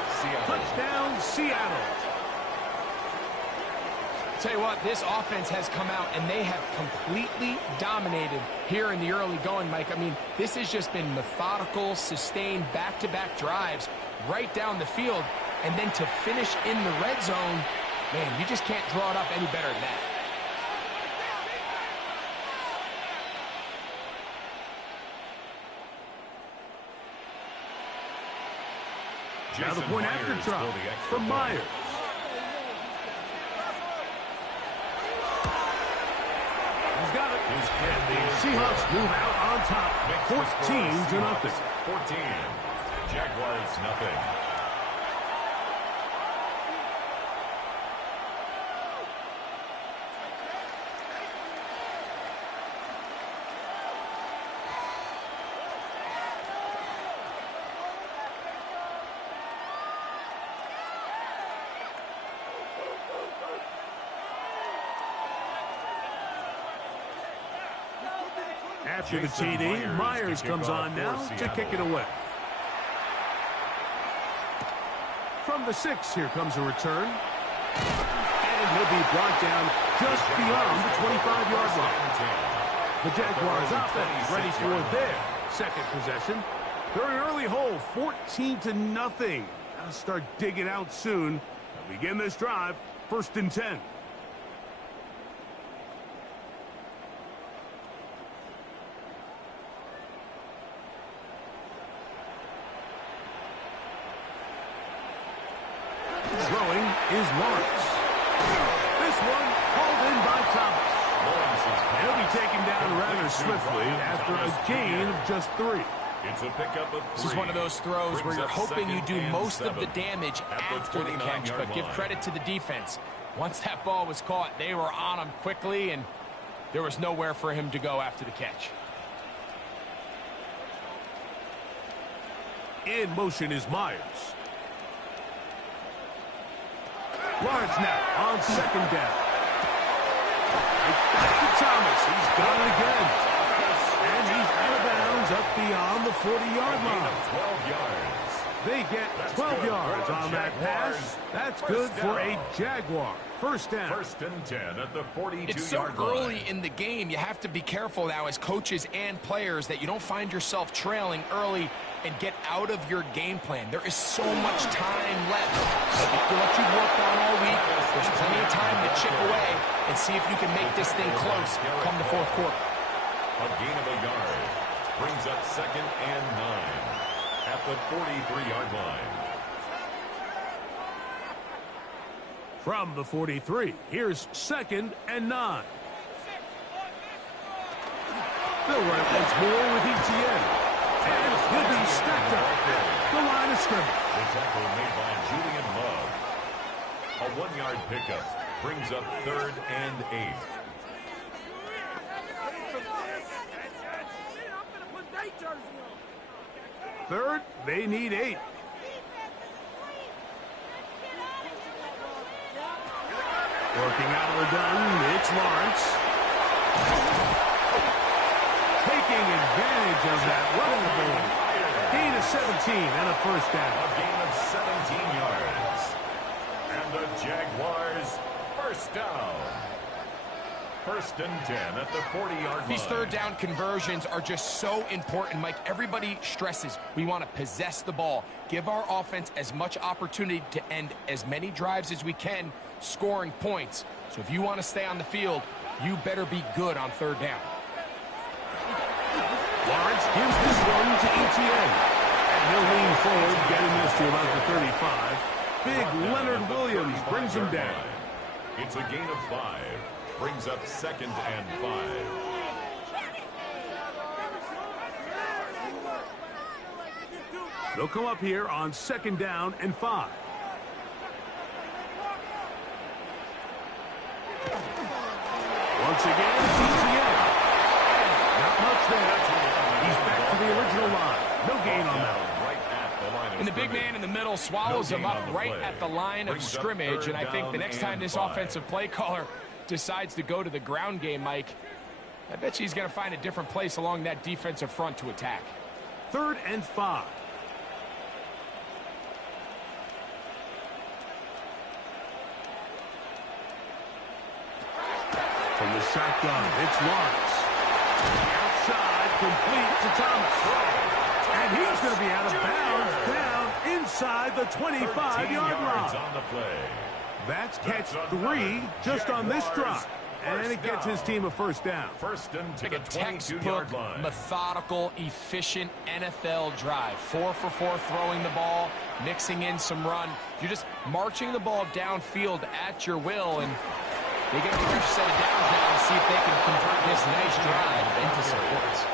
Touchdown, Seattle. Tell you what, this offense has come out and they have completely dominated here in the early going, Mike. I mean, this has just been methodical, sustained, back-to-back drives right down the field. And then to finish in the red zone, man, you just can't draw it up any better than that. Now the point after try from Myers. He's got it. And the Seahawks move out on top, 14-0. 14. Jaguars nothing. After the TD, Myers comes on now to kick it away. From the 6, here comes a return. And he'll be brought down just beyond the 25-yard line. The Jaguars offense ready for their second possession. They're in an early hole, 14-0. Gotta start digging out soon. They'll begin this drive, 1st and 10. Throwing is Lawrence. This one hauled in by Thomas. He'll be taken down rather swiftly after a gain of just 3. It's a pickup of 3. This is one of those throws where you're hoping you do most of the damage after the catch, but give credit to the defense. Once that ball was caught, they were on him quickly, and there was nowhere for him to go after the catch. In motion is Myers. Lawrence now on 2nd down. Right back to Thomas. He's got it again. And he's out of bounds up beyond the 40-yard line. 12 yards. They get 12 yards on that pass. That's good for a Jaguar. 1st down. 1st and 10 at the 42-yard line. It's so early in the game, you have to be careful now as coaches and players that you don't find yourself trailing early and get out of your game plan. There is so much time left. Stick to what you've worked on all week. There's plenty of time to chip away and see if you can make this thing close come the 4th quarter. A gain of a yard brings up 2nd and 9 at the 43-yard line. From the 43, here's 2nd and 9. They'll run it once more with ETN. And he'll be stacked up. The line of scrimmage. The tackle made by Julian Love. A 1-yard pickup brings up 3rd and 8. Third, they need 8. Working out of the gun, it's Lawrence. Taking advantage of that running ability. Gain of 17 and a 1st down. A gain of 17 yards. And the Jaguars 1st down. 1st and 10 at the 40-yard line. These 3rd down conversions are just so important, Mike. Everybody stresses we want to possess the ball, give our offense as much opportunity to end as many drives as we can, scoring points. So if you want to stay on the field, you better be good on 3rd down. Lawrence gives this one to ETN. And he'll lean forward, getting this to about the 35. Big Leonard Williams brings him down. It's a gain of 5. Brings up 2nd and 5. They'll come up here on 2nd down and 5. Once again, it's ETN. Not much there. He's back to the original line. No gain on that one. And the big man in the middle swallows him up right at the line of scrimmage. And I think the next time this offensive play caller decides to go to the ground game, Mike, I bet you he's going to find a different place along that defensive front to attack. 3rd and 5. From the shotgun, it's Lawrence. Outside, complete to Thomas. And he's going to be out of bounds down inside the 25-yard line. On the play. That's catch 3 just on this drive. And it gets his team a 1st down. 1st and to Like the a 22-yard textbook, line. methodical, efficient NFL drive. 4 for 4 throwing the ball, mixing in some run. You're just marching the ball downfield at your will, and they get a fresh set of downs now to see if they can convert this nice drive into some points.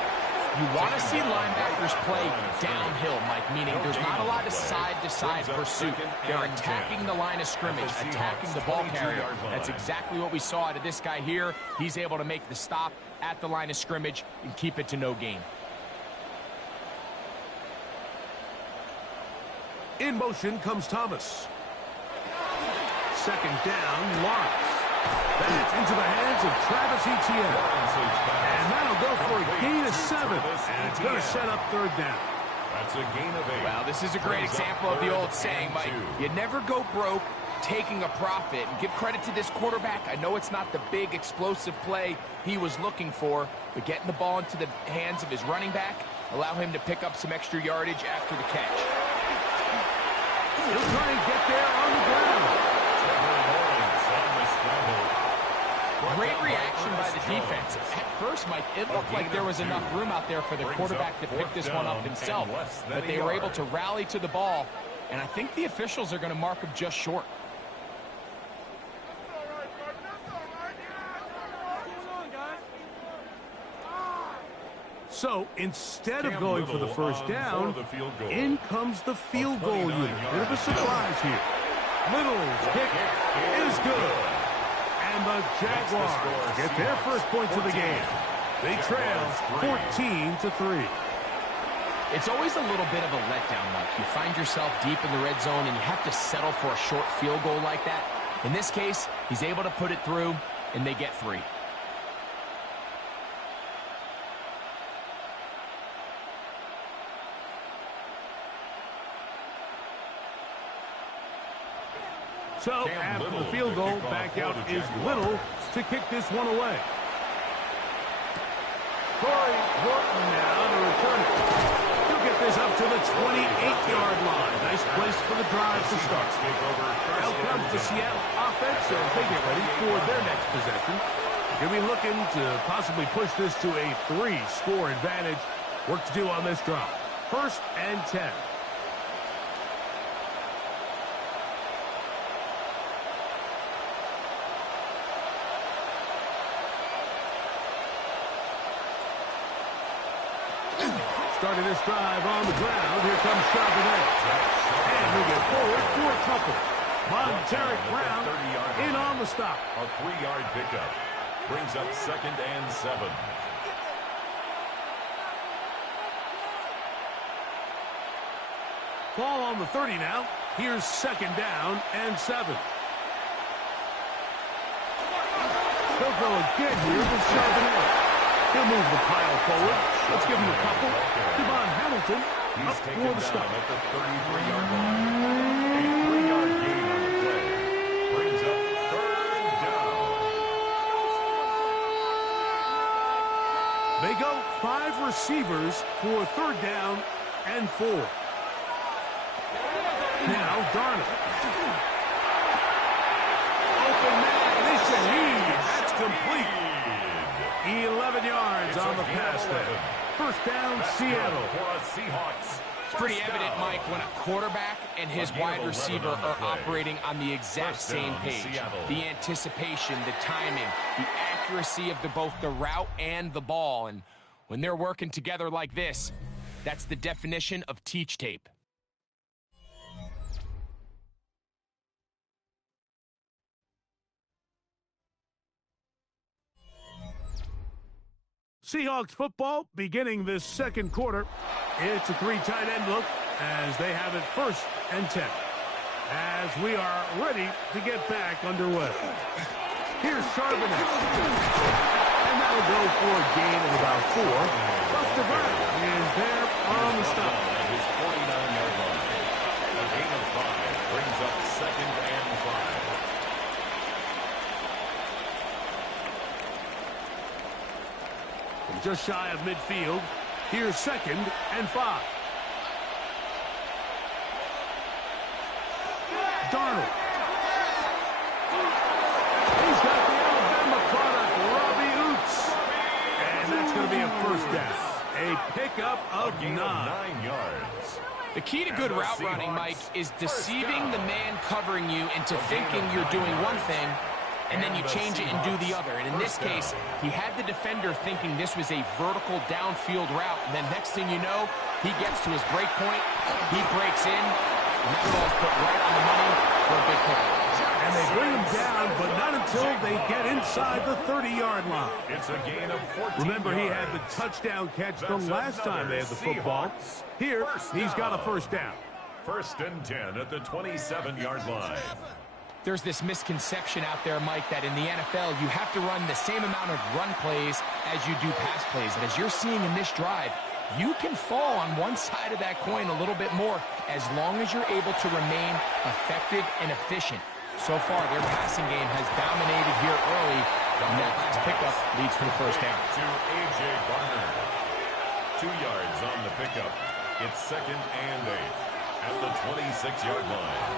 You want to see linebackers play downhill, Mike, meaning there's not a lot of side-to-side pursuit. They're attacking the line of scrimmage, attacking the ball carrier. That's exactly what we saw out of this guy here. He's able to make the stop at the line of scrimmage and keep it to no gain. In motion comes Thomas. 2nd down, Lawrence. That's into the hands of Travis Etienne. And that'll go for a gain of 7. And it's going to set up 3rd down. That's a gain of 8. Well, this is a great example of the old saying, Mike. You never go broke taking a profit. And give credit to this quarterback. I know it's not the big explosive play he was looking for, but getting the ball into the hands of his running back allow him to pick up some extra yardage after the catch. He'll try and get there on the ground. Great reaction by the defense. At first, Mike, it looked like there was enough room out there for the quarterback to pick this one up himself, but they were able to rally to the ball, and I think the officials are going to mark him just short. So instead of going for the first down, in comes the field goal unit. Bit of a surprise here. Little's kick is good. And the Jaguars get their first points of the game. They trail 14-3. It's always a little bit of a letdown, Mike. You find yourself deep in the red zone and you have to settle for a short field goal like that. In this case, he's able to put it through, and they get 3. So, after the field goal, back out is Little to kick this one away. Corey Horton now to return it. He'll get this up to the 28-yard line. Nice place for the drive to start. Out comes the Seattle offense as they get ready for their next possession. They'll be looking to possibly push this to a 3-score advantage. Work to do on this drive. 1st and 10. Starting this drive on the ground. Here comes Charbonnet. And he'll get forward for a couple. Monteric Brown in on the stop. A 3-yard pickup. Brings up 2nd and 7. Ball on the 30 now. Here's 2nd down and 7. They'll go again here with Charbonnet. He'll move the pile forward. Let's give him a couple. Devon Hamilton up for the stop. At the 33-yard line. A 3-yard gain on the play. Brings up 3rd down. They go 5 receivers for 3rd down and 4. Now Darnold. Open man, that's complete. 11 yards on the pass there. 1st down, Seattle. It's pretty evident, Mike, when a quarterback and his wide receiver are operating on the exact same page. The anticipation, the timing, the accuracy of both the route and the ball. And when they're working together like this, that's the definition of teach tape. Seahawks football beginning this 2nd quarter. It's a 3 tight end look as they have it 1st and 10. As we are ready to get back underway. Here's Charbonnet. And that'll go for a gain of about 4. Buster Brown is there on the stop. At his 49-yard line. A gain of 5 brings up 2nd and 5. Just shy of midfield. Here's 2nd and 5. Darnold. He's got the Alabama product, Robbie Oots. And that's going to be a 1st down. A pickup of 9 yards. The key to good route running, Mike, is deceiving the man covering you into thinking you're doing one thing, and then you change it and do the other. And in this case, he had the defender thinking this was a vertical downfield route. And then next thing you know, he gets to his break point, he breaks in, and that ball's put right on the money for a big pickup. And they bring him down, but not until they get inside the 30-yard line. It's a gain of 14 Remember, he yards. had the touchdown catch the last time they had the football. Here, he's got a 1st down. 1st and 10 at the 27-yard line. There's this misconception out there, Mike, that in the NFL, you have to run the same amount of run plays as you do pass plays. And as you're seeing in this drive, you can fall on one side of that coin a little bit more as long as you're able to remain effective and efficient. So far, their passing game has dominated here early, and that last pickup leads to the first down. To A.J. Barner. 2 yards on the pickup. It's 2nd and 8 at the 26-yard line.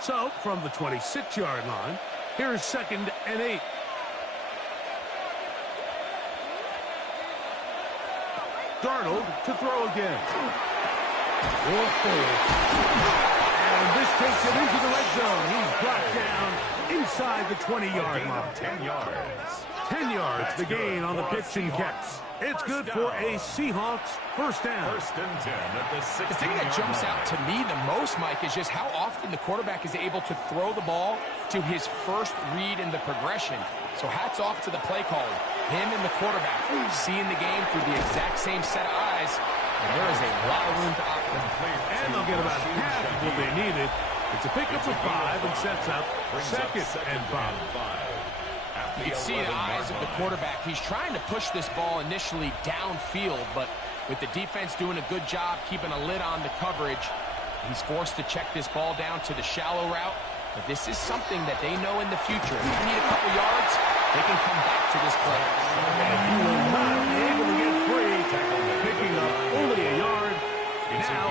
So, from the 26-yard line, here's 2nd and 8. Darnold to throw again. And this takes him into the red zone. He's brought down inside the 20-yard line. 10 yards. 10 yards, the gain on the pitch and catch. It's good for a Seahawks first down. 1st and 10 at the 16-yard line. The thing that jumps out to me the most, Mike, is just how often the quarterback is able to throw the ball to his first read in the progression. So hats off to the play caller. Him and the quarterback seeing the game through the exact same set of eyes. And there is a lot of room to operate. And they'll get about half of what they needed. It's a pickup of 5 and sets up 2nd and 5. You can see the eyes of the quarterback. He's trying to push this ball initially downfield, but with the defense doing a good job keeping a lid on the coverage, he's forced to check this ball down to the shallow route. But this is something that they know in the future. If they need a couple yards, they can come back to this play. And you will not be able to get free. Picking up only a yard. Now,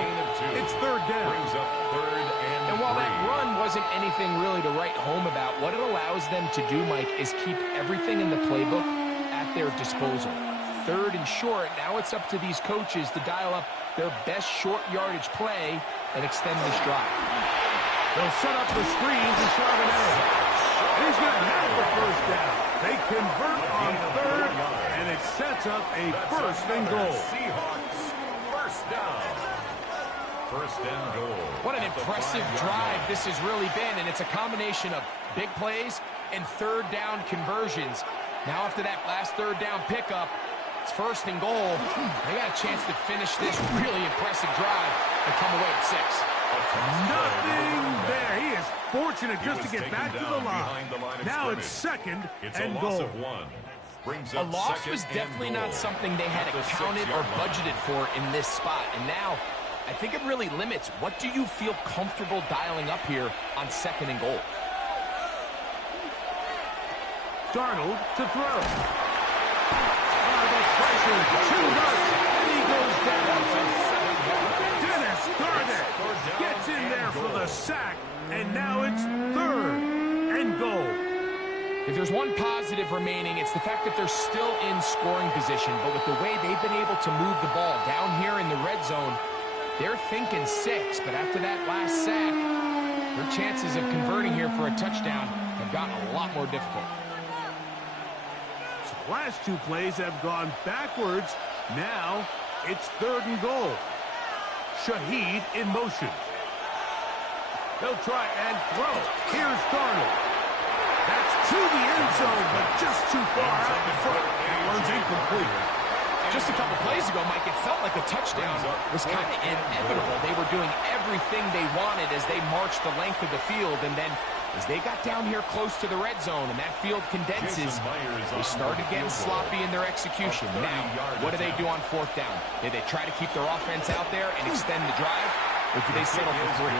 it's 3rd down. Brings up 3rd and And while 3. that run wasn't anything really to write home about, what it allows them to do, Mike, is keep everything in the playbook at their disposal. 3rd and short, now it's up to these coaches to dial up their best short yardage play and extend this drive. They'll set up the screen to Charbonnet. He's going to have the first down. They convert on 3rd, and it sets up a 1st and goal. Seahawks, 1st down. 1st and goal. What an impressive drive this has really been, and it's a combination of big plays and 3rd down conversions. Now after that last 3rd down pickup, it's 1st and goal. They got a chance to finish this really impressive drive and come away with 6. Nothing there. He is fortunate just to get back to the line. Now it's 2nd and goal. A loss was definitely not something they had accounted or budgeted for in this spot. And now, I think it really limits what do you feel comfortable dialing up here on 2nd and goal. Darnold to throw. The pressure too much, and he goes down. Dennis Garnett gets in there for the sack, and now it's 3rd and goal. If there's one positive remaining, it's the fact that they're still in scoring position, but with the way they've been able to move the ball down here in the red zone, they're thinking 6, but after that last sack, their chances of converting here for a touchdown have gotten a lot more difficult. So the last 2 plays have gone backwards. Now it's 3rd and goal. Shaheed in motion. They'll try and throw. Here's Darnold. That's to the end zone, but just too far out in front. That one's incomplete. Just a couple plays ago, Mike, it felt like a touchdown was kind of inevitable. They were doing everything they wanted as they marched the length of the field, and then as they got down here close to the red zone and that field condenses, they started getting sloppy in their execution. Now, what do they do on 4th down? Did they try to keep their offense out there and extend the drive, or do they settle for 3?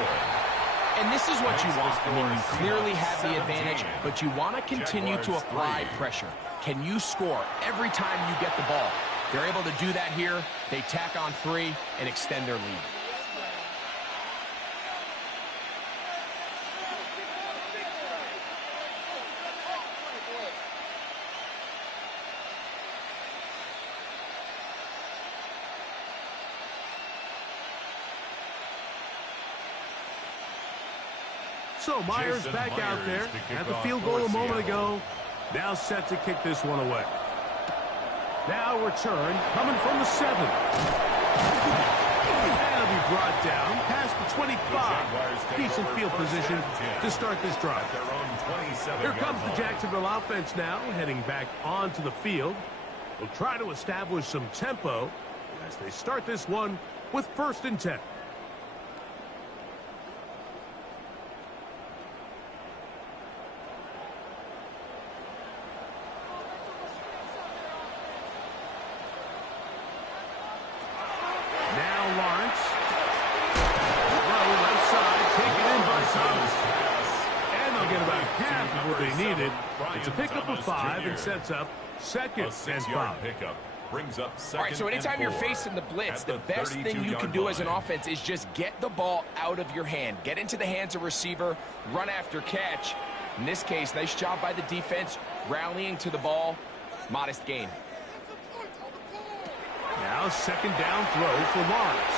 And this is what you want. I mean, you clearly have the advantage, but you want to continue to apply pressure. Can you score every time you get the ball? They're able to do that here. They tack on 3 and extend their lead. So Myers back out there at the field goal a moment ago. Now set to kick this one away. Now return coming from the 7. That'll be brought down past the 25. Decent field position to start this drive. Here comes the Jacksonville offense now, heading back onto the field. They'll try to establish some tempo as they start this one with 1st and 10. 5 and sets up second and 5. Pickup brings up second. All right, so anytime you're facing the blitz, the best thing you can do as an offense is just get the ball out of your hand. Get into the hands of receiver, run after catch. In this case, nice job by the defense, rallying to the ball. Modest gain. Now second down throw for Lawrence.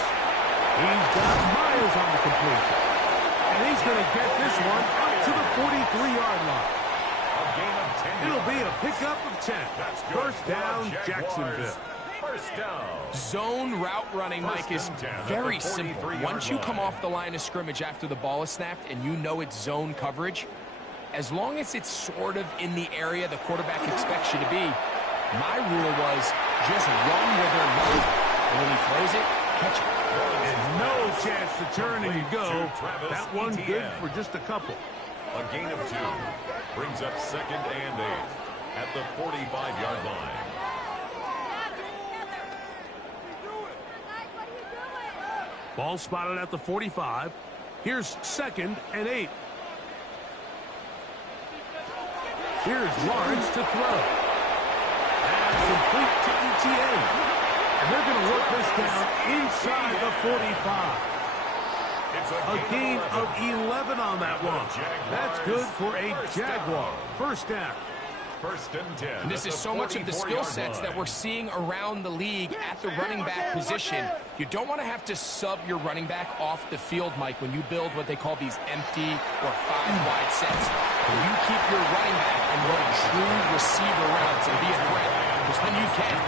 He's got Myers on the completion. And he's going to get this one out to the 43-yard line. It'll be a pickup of 10. First down, Jacksonville. First down. Zone route running, Mike, is very simple. Once you come off the line of scrimmage after the ball is snapped and you know it's zone coverage, as long as it's sort of in the area the quarterback expects you to be, my rule was just run where they're not. And when he throws it, catch it. And no chance to turn and go. That one good for just a couple. A gain of 2 brings up second and 8 at the 45-yard line. Ball spotted at the 45. Here's second and 8. Here's Lawrence to throw. And complete to ETA. And they're going to work this down inside the 45. A gain of 11 on that one. That's good for a Jaguar. First down. First and 10. And this is so much of the skill sets that we're seeing around the league at the running back position. You don't want to have to sub your running back off the field, Mike, when you build what they call these empty or 5-wide sets. When you keep your running back and run true receiver routes and be a threat, because when you can,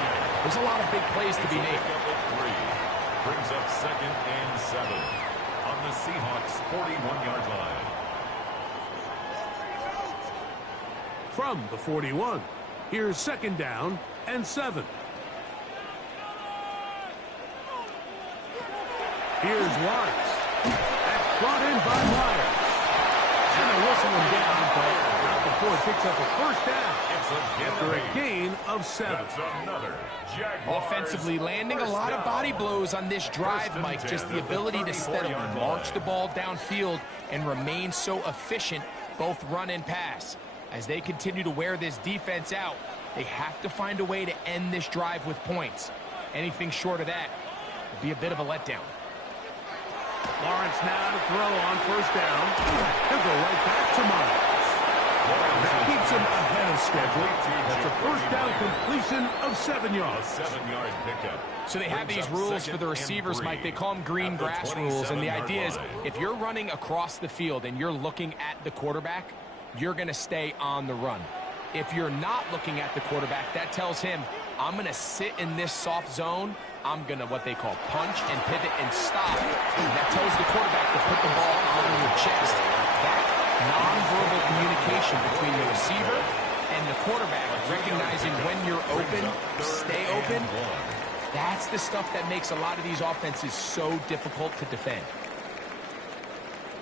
there's a lot of big plays to be made. Brings up second and 7 on the Seahawks 41-yard line. From the 41, here's second down and 7. Here's Lawrence. That's brought in by Myers. And they'll whistle him down, but not before it picks up a first down. After a gain of 7. That's another Jaguars. Offensively landing a lot of body blows on this drive, Mike. Just the ability to steadily march the ball downfield and remain so efficient, both run and pass. As they continue to wear this defense out, they have to find a way to end this drive with points. Anything short of that would be a bit of a letdown. Lawrence now to throw on first down. He'll go right back to Myers. That keeps him ahead of schedule. That's a first down completion of 7 yards. 7-yard pickup. So they have these rules for the receivers, Mike. They call them green grass rules. And the idea is if you're running across the field and you're looking at the quarterback, you're going to stay on the run. If you're not looking at the quarterback, that tells him, I'm going to sit in this soft zone. I'm going to what they call punch and pivot and stop. And that tells the quarterback to put the ball on your chest. That nonverbal communication between the receiver and the quarterback, recognizing when you're open, stay open, that's the stuff that makes a lot of these offenses so difficult to defend.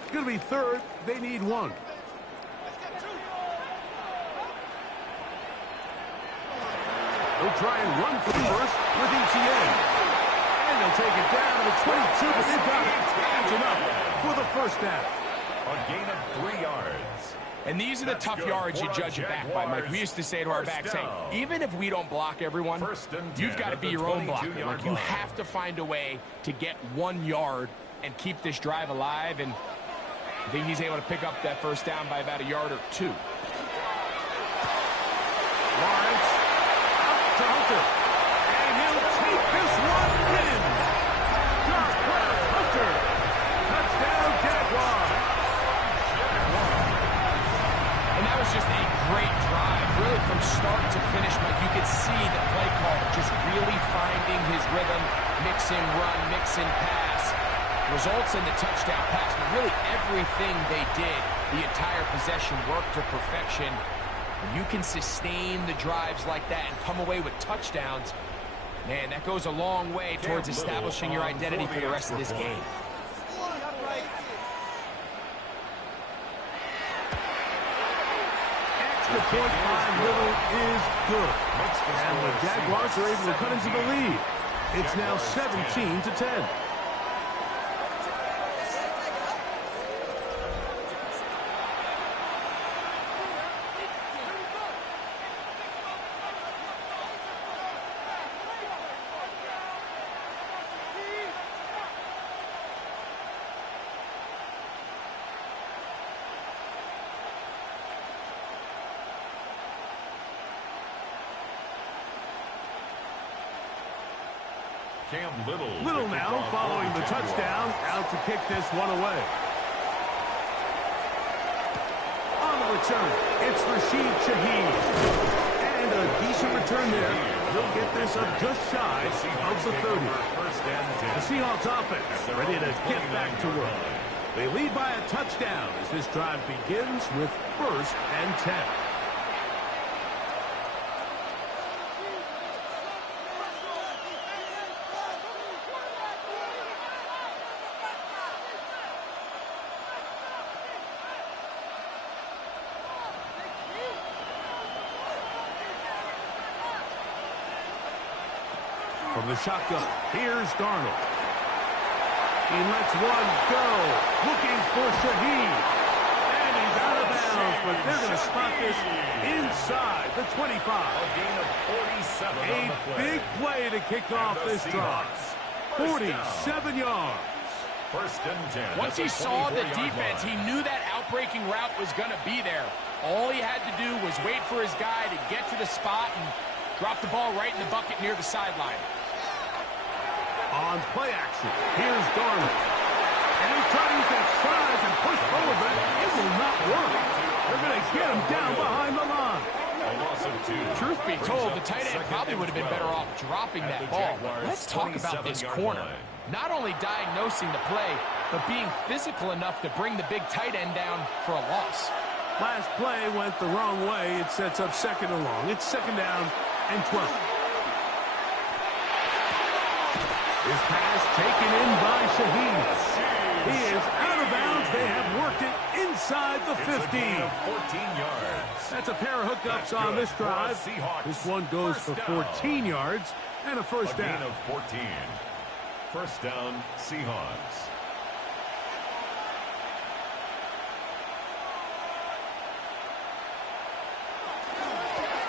It's going to be third. They need 1. They'll try and run for the first with ETA. And they'll take it down to the 22, but they've got it. That's enough for the first down. A gain of 3 yards. And these are the tough yards you judge it back by, Mike. We used to say to our backs, hey, even if we don't block everyone, you've got to be your own blocker. Like, you have to find a way to get 1 yard and keep this drive alive. And I think he's able to pick up that first down by about 1 yard or 2. Lawrence out to Hunter. And he'll take this one in. Hunter. Touchdown, Jaguars. And that was just a great drive, really from start to finish, Mike. You could see the play caller just really finding his rhythm, mix and run, mix and pass. Results in the touchdown pass, but really everything they did, the entire possession worked to perfection. When you can sustain the drives like that and come away with touchdowns, man, that goes a long way towards establishing your identity for the rest of this game. Extra point by Little is good. And the Jaguars are able to cut into the lead. It's now 17-10. Cam Little. Little now following the touchdown, out to kick this one away. On the return, it's Rashid Shaheed. And a decent return there. He'll get this up just shy of the 30. The Seahawks offense ready to get back to work. They lead by a touchdown as this drive begins with 1st and 10. From the shotgun, here's Darnold. He lets one go, looking for Shaheed. And he's out of bounds, but they're going to spot this inside the 25. A gain of 47 on the play. Big play to kick off this drive. 47 yards. 1st and 10. Once he saw the defense, he knew that outbreaking route was going to be there. All he had to do was wait for his guy to get to the spot and drop the ball right in the bucket near the sideline. On play action, here's Darnold. And he tries that size and push forward, but it will not work. They're going to get him down behind the line. A loss of 2. Truth be told, the tight end probably would have been better off dropping that ball. But let's talk about this corner. Not only diagnosing the play, but being physical enough to bring the big tight end down for a loss. Last play went the wrong way. It sets up 2nd and long. It's 2nd down and 12. His pass taken in by Shaheed. He is out of bounds. They have worked it inside the 15. 14 yards. That's a pair of hookups on this drive. This one goes for 14 yards and a 1st down. A gain of 14. 1st down, Seahawks.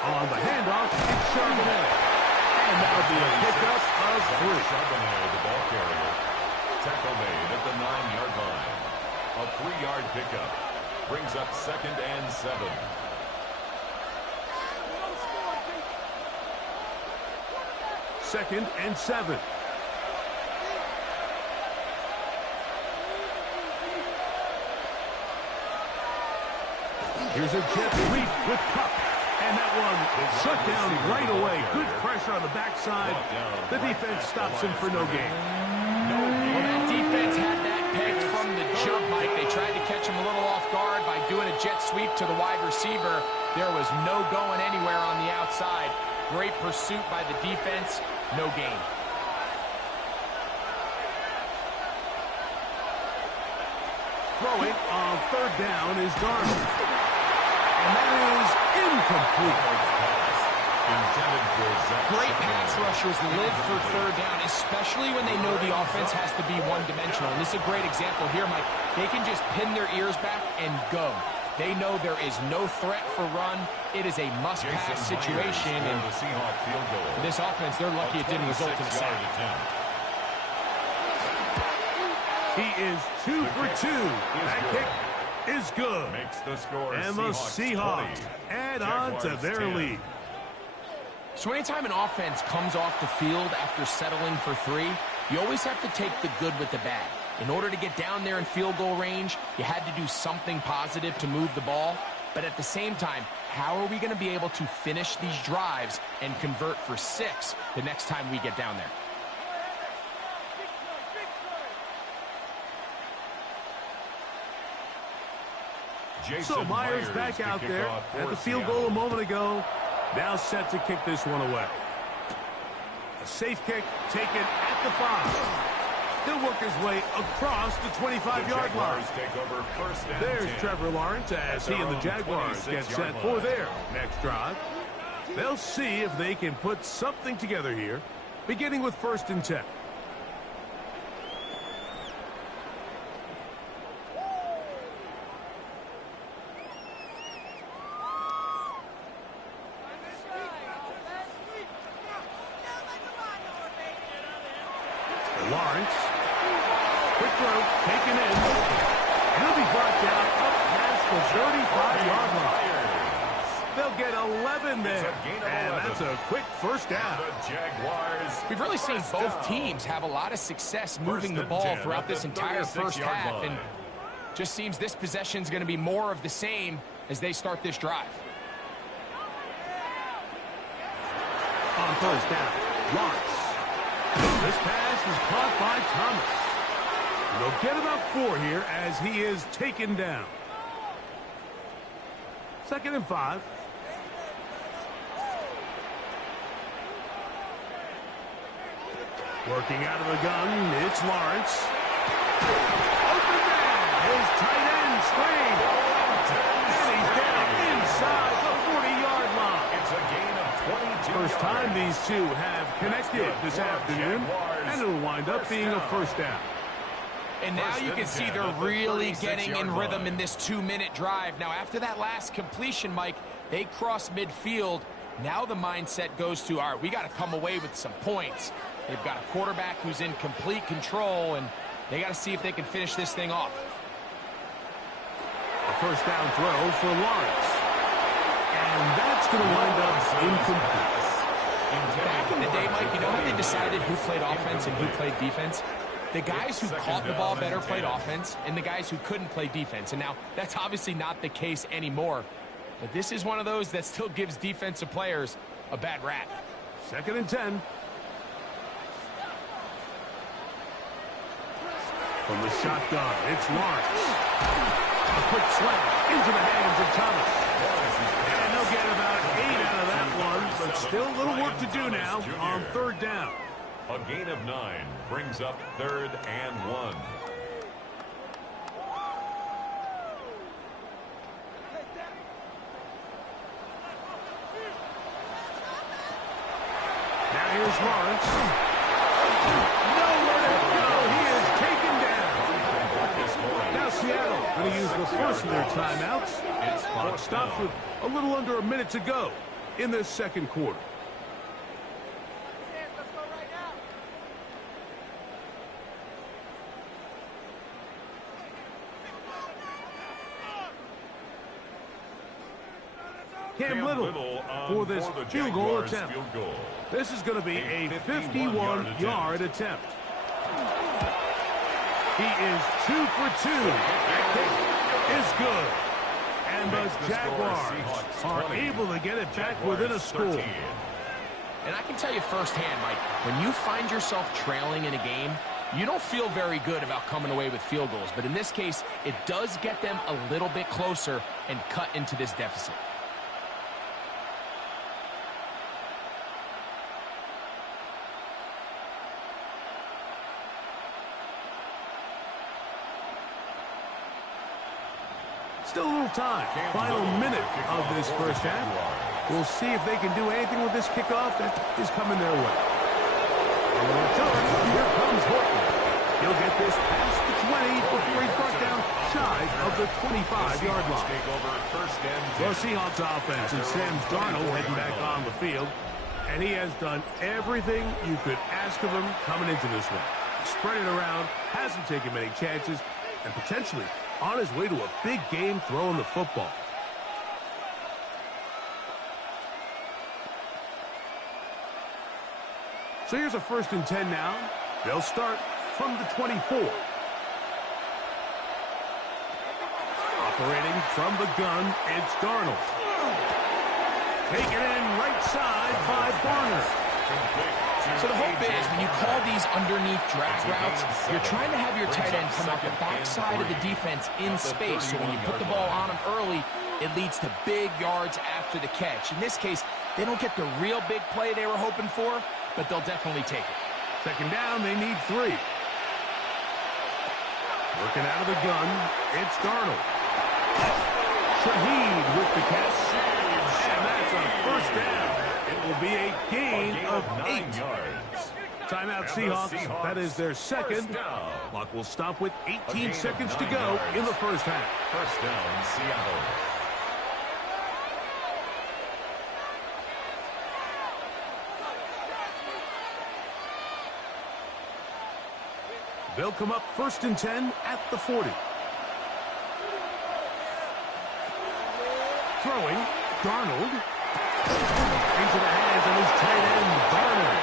On the handoff, it's Charbonnet. And that'll be a pickup of 3. Charbonnet, the ball carrier. Tackle made at the 9-yard line. A 3-yard pickup. Brings up 2nd and 7. Second and 7. Here's a jet sweep with Cup. And that one shut down right away. Good pressure on the backside. The defense stops him for no gain. Well, that defense had that pegged from the jump, Mike. They tried to catch him a little off guard by doing a jet sweep to the wide receiver. There was no going anywhere on the outside. Great pursuit by the defense. No gain. Throwing on 3rd down is Darnold. And that is incomplete. Great pass rushers live for 3rd down, especially when they know the offense has to be one-dimensional. And this is a great example here, Mike. They can just pin their ears back and go. They know there is no threat for run. It is a must-pass situation. And for this offense, they're lucky it didn't result in a sack. He is 2 for 2. That kick is good. Makes the score. And the Seahawks add on to their lead. So anytime an offense comes off the field after settling for 3, you always have to take the good with the bad. In order to get down there in field goal range, you had to do something positive to move the ball. But at the same time, how are we going to be able to finish these drives and convert for 6 the next time we get down there? So Myers back out there at the field goal a moment ago. Now set to kick this one away. A safe kick taken at the 5. He'll work his way across the 25-yard line. There's Trevor Lawrence as he and the Jaguars get set for their next drive. They'll see if they can put something together here, beginning with 1st and 10. Lawrence, quick throw, taken in. He'll be brought down up past the 35-yard line. They'll get 11 there. And that's a quick first down. The Jaguars. We've really seen both teams have a lot of success moving the ball throughout this entire first half, and just seems this possession is going to be more of the same as they start this drive. On first down, Lawrence. This pass is caught by Thomas. They'll get about 4 here as he is taken down. 2nd and 5. Working out of the gun, it's Lawrence. Open man, his tight end screen. And he's down inside the 40-yard line. It's a gain of 22 First time yards. these two have connected this afternoon, and it'll wind up being a first down. And now you can see they're really getting in rhythm in this 2-minute drive. Now, after that last completion, Mike, they cross midfield. Now the mindset goes to, all right, we got to come away with some points. They've got a quarterback who's in complete control, and they got to see if they can finish this thing off. A first down throw for Lawrence. And that's going to wind up incomplete. Back in the day, Mike, you know how they decided who played offense and who played defense? The guys who caught the ball better played offense, and the guys who couldn't play defense. And now, that's obviously not the case anymore. But this is one of those that still gives defensive players a bad rap. 2nd and 10. From the shotgun, it's Lawrence. A quick slant into the hands of Thomas. And they'll get about 8 out of that one, but still a little work to do now on 3rd down. A gain of 9 brings up 3rd and 1. Now here's Lawrence. Nowhere to go. He is taken down. Now Seattle going to use the first of their timeouts. Clock stops with a little under a minute to go in this 2nd quarter. Cam Little for this field goal attempt. This is going to be a 51-yard attempt. He is 2 for 2. That kick is good. And the Jaguars are able to get it back within a score. And I can tell you firsthand, Mike, when you find yourself trailing in a game, you don't feel very good about coming away with field goals. But in this case, it does get them a little bit closer and cut into this deficit. Still a little time. Final minute of this first half. We'll see if they can do anything with this kickoff that is coming their way. On the return, here comes Horton. He'll get this past the 20 before he's brought down shy of the 25-yard line. The Seahawks offense and Sam Darnold heading back on the field. And he has done everything you could ask of him coming into this one. Spread it around, hasn't taken many chances, and potentially on his way to a big game throwing the football. So here's a 1st and 10 now. They'll start from the 24. Operating from the gun, it's Darnold. Taken in right side by Barner. So the hope is when you call these underneath drag routes, you're trying to have your tight end come out the backside of the defense in space. So when you put the ball on him early, it leads to big yards after the catch. In this case, they don't get the real big play they were hoping for, but they'll definitely take it. 2nd down, they need 3. Working out of the gun, it's Darnold. Shaheed with the catch. And that's a first down. It will be a gain of 8 yards. Timeout Seahawks. That is their 2nd. Clock will stop with 18 seconds to go in the first half. First down, Seattle. They'll come up 1st and 10 at the 40. Throwing, Darnold. Into the hands of his tight end, Darnold.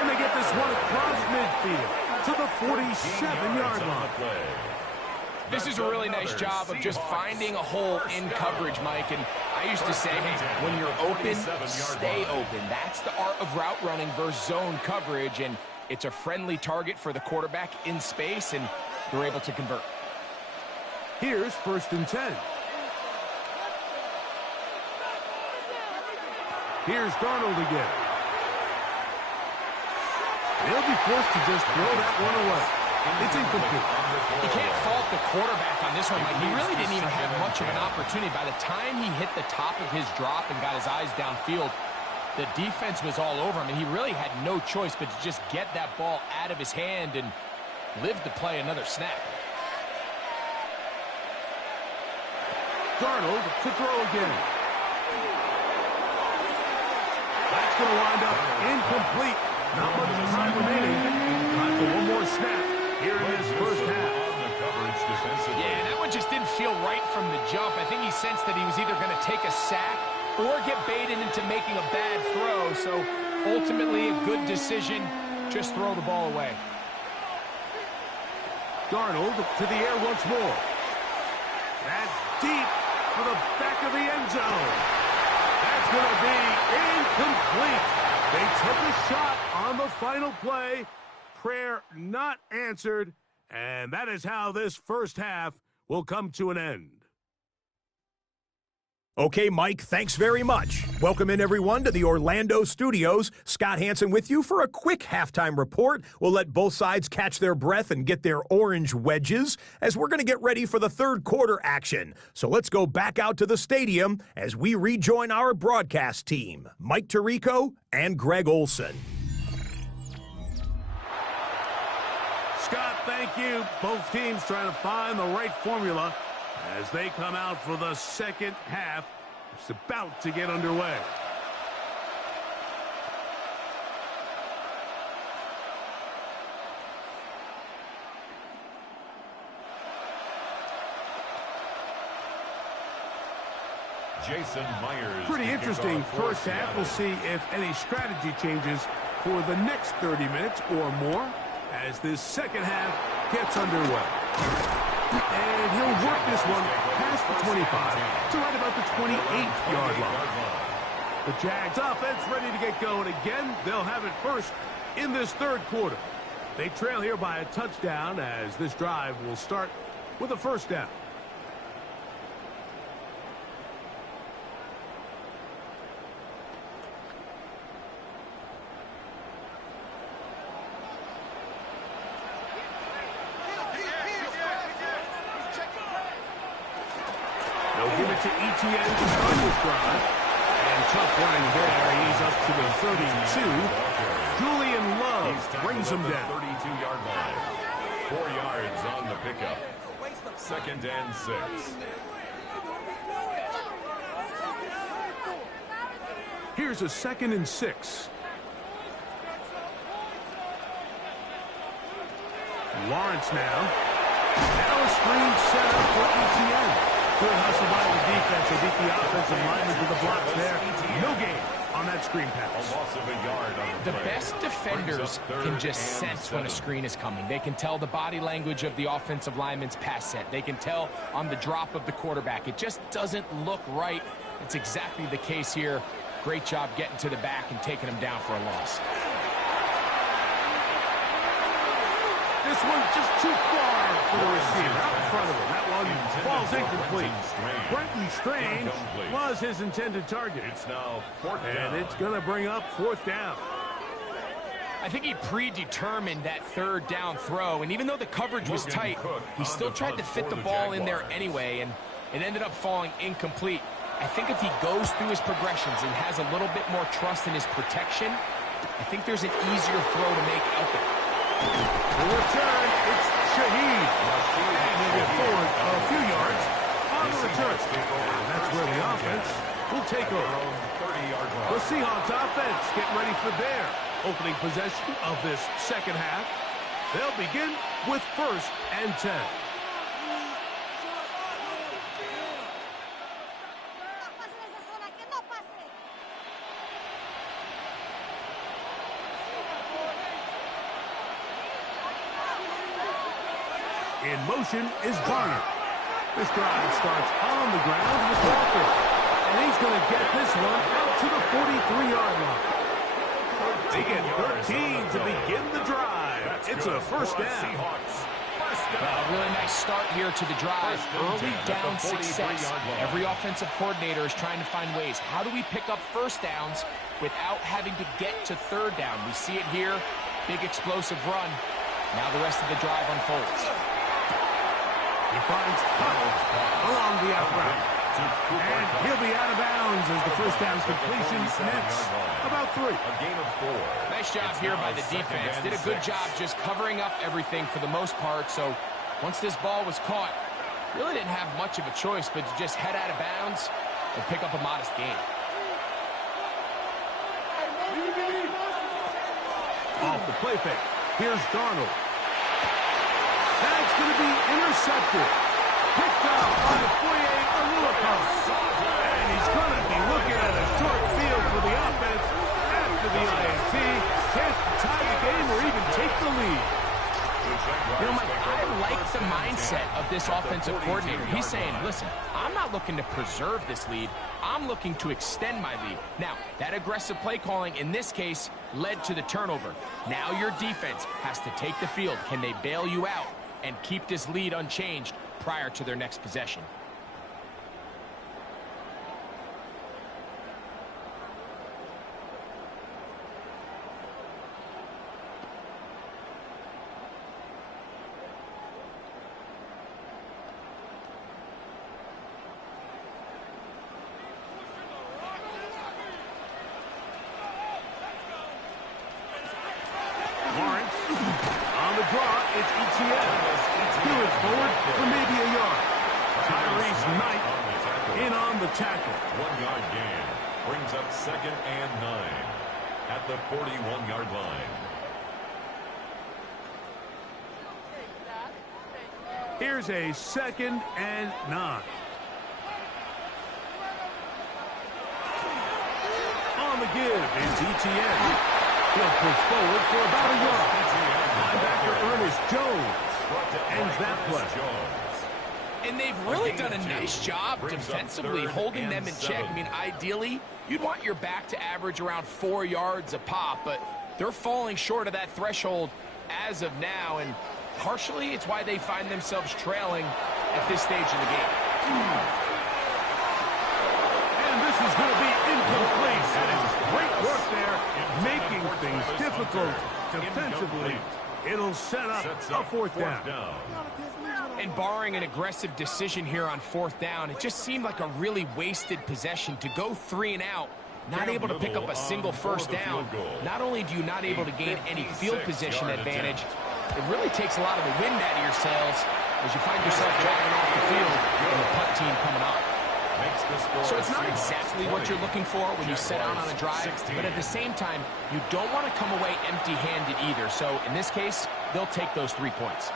And they get this one across midfield to the 47-yard line. This is a really nice job of just finding a hole in coverage, Mike. And I used to say, hey, when you're open, stay open. That's the art of route running versus zone coverage. And it's a friendly target for the quarterback in space, and they're able to convert. Here's 1st and 10. Here's Darnold again. He'll be forced to just throw that one away. It's incomplete. You can't fault the quarterback on this one, Mike. He really didn't even have much of an opportunity. By the time he hit the top of his drop and got his eyes downfield, the defense was all over him, and he really had no choice but to just get that ball out of his hand and live to play another snap. Darnold to throw again. That's going to wind up incomplete. Not much time remaining. Time for one more snap here in this first half. Yeah, that one just didn't feel right from the jump. I think he sensed that he was either going to take a sack or get baited into making a bad throw. So ultimately a good decision. Just throw the ball away. Darnold to the air once more. That's deep for the back of the end zone. That's going to be incomplete. They took a shot on the final play. Prayer not answered. And that is how this first half will come to an end. Okay, Mike, thanks very much. Welcome in, everyone, to the Orlando studios. Scott Hansen with you for a quick halftime report. We'll let both sides catch their breath and get their orange wedges as we're going to get ready for the third quarter action. So let's go back out to the stadium as we rejoin our broadcast team, Mike Tirico and Greg Olson. Scott, thank you. Both teams trying to find the right formula as they come out for the second half. It's about to get underway. Jason Myers. Pretty interesting first half. We'll see if any strategy changes for the next 30 minutes or more as this second half gets underway. And he'll work this one past the 25 to right about the 28-yard line. The Jags offense ready to get going again. They'll have it first in this third quarter. They trail here by a touchdown as this drive will start with a first down. Give it to Etienne to start this drive. And tough running there. He's up to the 32. Julian Love brings him down. 32-yard line. 4 yards on the pickup. 2nd and 6. Here's a 2nd and 6. Lawrence now. Now a screen set up for Etienne. Good hustle by the defense. They beat the offensive lineman to the blocks there. No gain on that screen pass. A loss of a yard on The best defenders can just sense when a screen is coming. They can tell the body language of the offensive lineman's pass set. They can tell on the drop of the quarterback. It just doesn't look right. It's exactly the case here. Great job getting to the back and taking him down for a loss. This one's just too far for the receiver. Out in front of him. That one falls incomplete. Brenton Strange was his intended target. It's now 4th down. And it's going to bring up 4th down. I think he predetermined that 3rd down throw, and even though the coverage was tight, he still tried to fit the ball in there anyway, and it ended up falling incomplete. I think if he goes through his progressions and has a little bit more trust in his protection, I think there's an easier throw to make out there. The return, it's Shaheed. And he'll get forward a few yards on the return. And that's where the offense will take over. The Seahawks offense getting ready for their opening possession of this second half. They'll begin with 1st and 10. In motion is Garner. This drive starts on the ground with Walker. And he's going to get this one out to the 43-yard line. They get 13 to begin the drive. It's a first down. A really nice start here to the drive. Early down success. Every offensive coordinator is trying to find ways. How do we pick up first downs without having to get to third down? We see it here. Big explosive run. Now the rest of the drive unfolds. He finds Huddle along the out route. And he'll be out of bounds as the first down completion nets about 3. A gain of 4. Nice job here by the defense. Did a good job just covering up everything for the most part. So once this ball was caught, really didn't have much of a choice but to just head out of bounds and pick up a modest gain. Off the play fake. Here's Darnold. That's going to be intercepted. Picked up by Foye Aluakos. And he's going to be looking at a short field for the offense after the INT. Can't tie the game or even take the lead. You know, Mike, I like the mindset of this offensive coordinator. He's saying, listen, I'm not looking to preserve this lead. I'm looking to extend my lead. Now, that aggressive play calling in this case led to the turnover. Now your defense has to take the field. Can they bail you out and keep this lead unchanged prior to their next possession? It's ETN. Hewitt forward for maybe a yard. Tyrese Knight in on the tackle. 1-yard gain. Brings up 2nd and 9 at the 41-yard line. Here's a 2nd and 9. On the give is ETN. He'll push forward for about a yard. Linebacker Ernest Jones ends that play. And they've really done a nice job defensively holding them in check. I mean, ideally, you'd want your back to average around 4 yards a pop, but they're falling short of that threshold as of now, and partially it's why they find themselves trailing at this stage in the game. And this is going to be incomplete. That is great work there, making things difficult defensively. It'll set up a 4th down. And barring an aggressive decision here on 4th down, it just seemed like a really wasted possession to go 3 and out, not able to pick up a single first down. Not only do you not able to gain any field position advantage, it really takes a lot of the wind out of your sails as you find yourself driving off the field and the punt team coming up. So it's not exactly what you're looking for when you set out on a drive, but at the same time, you don't want to come away empty-handed either. So in this case, they'll take those 3 points.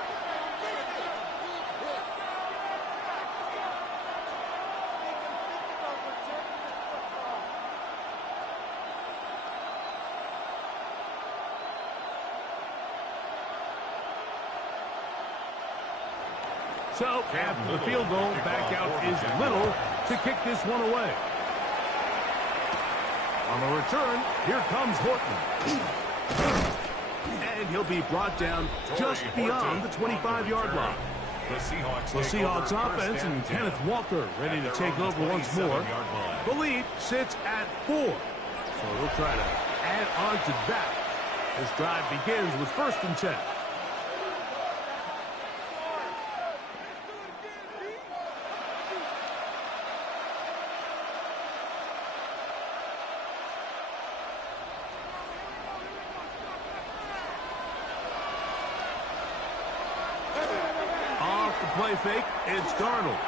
So, after the field goal, back out is Little to kick this one away. On the return, here comes Horton. And he'll be brought down just beyond the 25-yard line. The Seahawks offense and Kenneth Walker ready to take over once more. The lead sits at 4. So we'll try to add on to that. This drive begins with 1st and 10. Play fake, it's Darnold.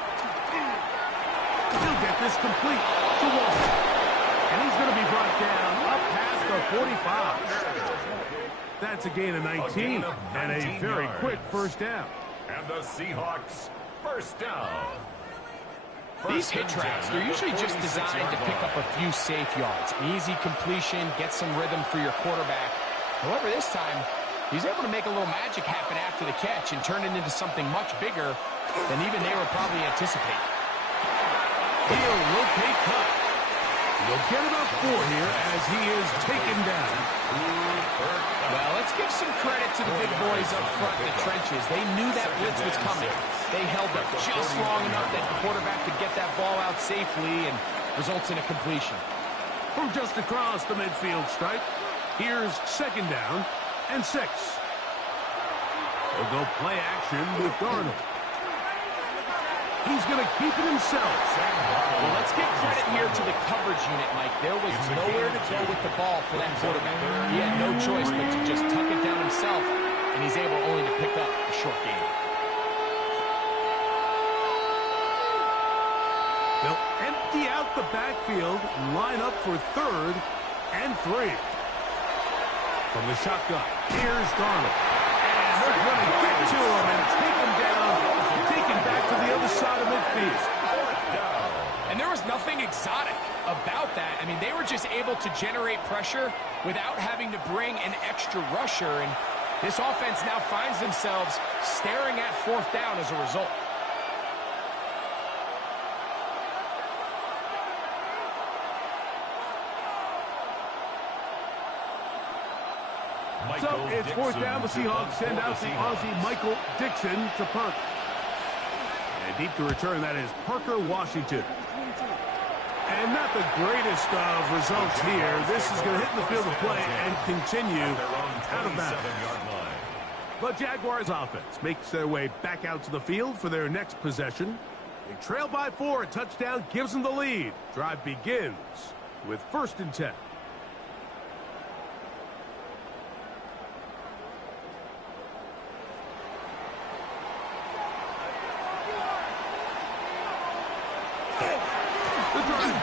He'll get this complete to Walker. And he's going to be brought down up past the 45. That's a gain of 19 and a very quick first down. And the Seahawks first down. These hit traps, they're usually just designed to pick up a few safe yards. An easy completion, get some rhythm for your quarterback. However, this time, He's able to make a little magic happen after the catch and turn it into something much bigger than even they were probably anticipating. He'll locate Cup. He'll get about 4 here as he is taken down. Well, let's give some credit to the big boys up front in the trenches. They knew that blitz was coming. They held up just long enough that the quarterback could get that ball out safely and results in a completion. From just across the midfield stripe, here's 2nd down and 6. They'll go play action with Darnold. He's going to keep it himself. Well, let's give credit here to the coverage unit, Mike. There was nowhere to go with the ball for that quarterback. He had no choice but to just tuck it down himself, and he's able only to pick up a short gain. They'll empty out the backfield, line up for 3rd and 3. From the shotgun, here's Darnold. And they're going to get to him and take him down, taken back to the other side of midfield. And there was nothing exotic about that. I mean, they were just able to generate pressure without having to bring an extra rusher. And this offense now finds themselves staring at 4th down as a result. So it's 4th down. The Seahawks send out the Aussie Michael Dixon to punt. And deep to return, that is Parker Washington. And not the greatest of results here. This is going to hit in the field of play and continue out of bounds. But Jaguars offense makes their way back out to the field for their next possession. They trail by 4. A touchdown gives them the lead. Drive begins with 1st and 10.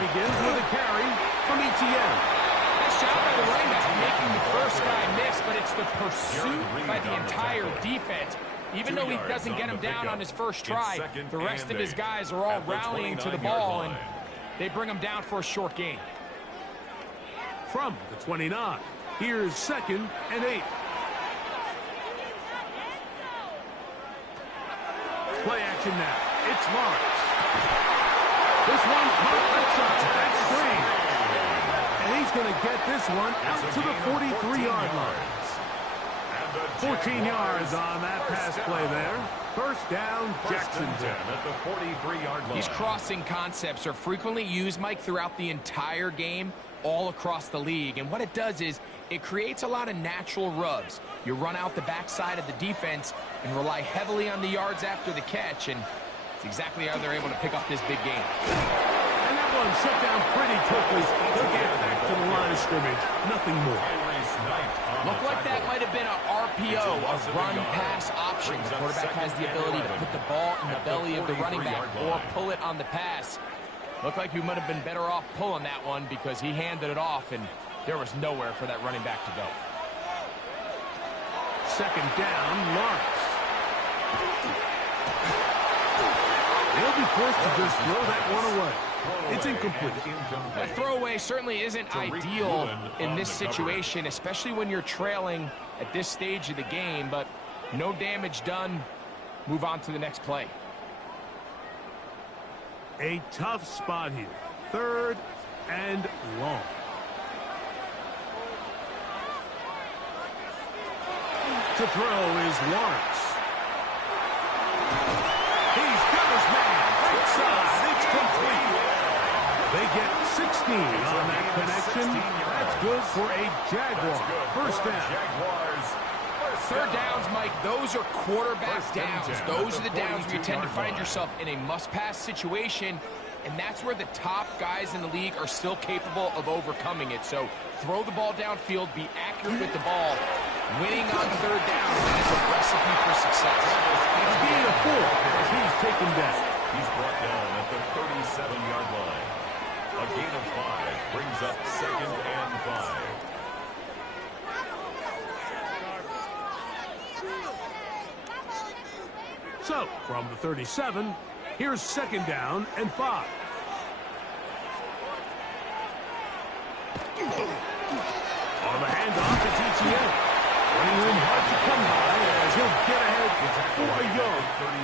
Begins with a carry from Etienne. Nice job by the running back making the first guy miss, but it's the pursuit by the entire defense. Even though he doesn't get him down on his first try, the rest of his guys are all rallying to the ball, and they bring him down for a short gain. From the 29, here's 2nd and 8. Play action now. It's Lawrence. This one caught left side. That's 3. And he's going to get this one out to the 43-yard line. 14 yards on that pass play there. 1st down, Jacksonville. At the 43-yard line. These crossing concepts are frequently used, Mike, throughout the entire game, all across the league. And what it does is it creates a lot of natural rubs. You run out the backside of the defense and rely heavily on the yards after the catch, and it's exactly how they're able to pick up this big game. And that one shut down pretty quickly. They'll get back to the line of scrimmage. Nothing more. Looked like that might have been an RPO, a run-pass option. The quarterback has the ability to put the ball in the belly of the running back or pull it on the pass. Looked like he might have been better off pulling that one because he handed it off, and there was nowhere for that running back to go. 2nd down, Lawrence. They'll be forced to just throw that one away. It's incomplete. A throwaway certainly isn't ideal in this situation, especially when you're trailing at this stage of the game, but no damage done. Move on to the next play. A tough spot here. 3rd and long. To throw is Lawrence. He's got his man. Right side. It's complete. They get 16 on that connection. That's good for a Jaguar. 1st down. 3rd downs, Mike, those are quarterback downs. Those are the downs where you tend to find yourself in a must-pass situation, and that's where the top guys in the league are still capable of overcoming it. So throw the ball downfield, be accurate with the ball. Winning on 3rd down is a recipe for success. It's gain of 4 as he's taken down. He's brought down at the 37-yard line. A gain of 5 brings up 2nd and 5. So, from the 37, here's 2nd down and 5. On the handoff, it's Etienne. Running room hard to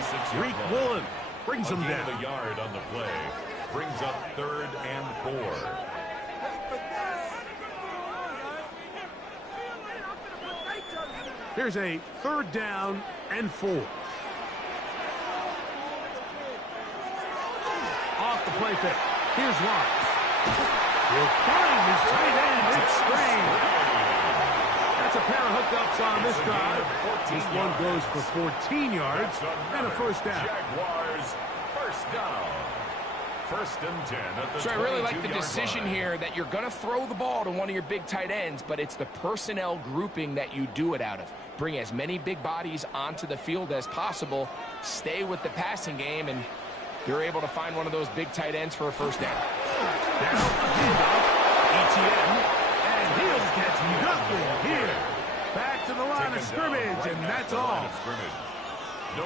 26-yard Reek line. Woolen brings A him gain down. of a yard on the play. Brings up 3rd and 4. Here's a 3rd down and 4. Off the play fake. Here's Lawrence. He'll find his tight end. It's Strange. That's a pair of hookups on this drive. This one goes for 14 yards and a 1st down. Jaguars, 1st down. 1st and 10 at the So I really like the 22-yard decision line. here that you're going to throw the ball to one of your big tight ends, but it's the personnel grouping that you do it out of. Bring as many big bodies onto the field as possible, stay with the passing game, and you're able to find one of those big tight ends for a 1st down. Now, a handoff. ETN. And he'll catch nothing here. Back to the line of scrimmage, and that's all.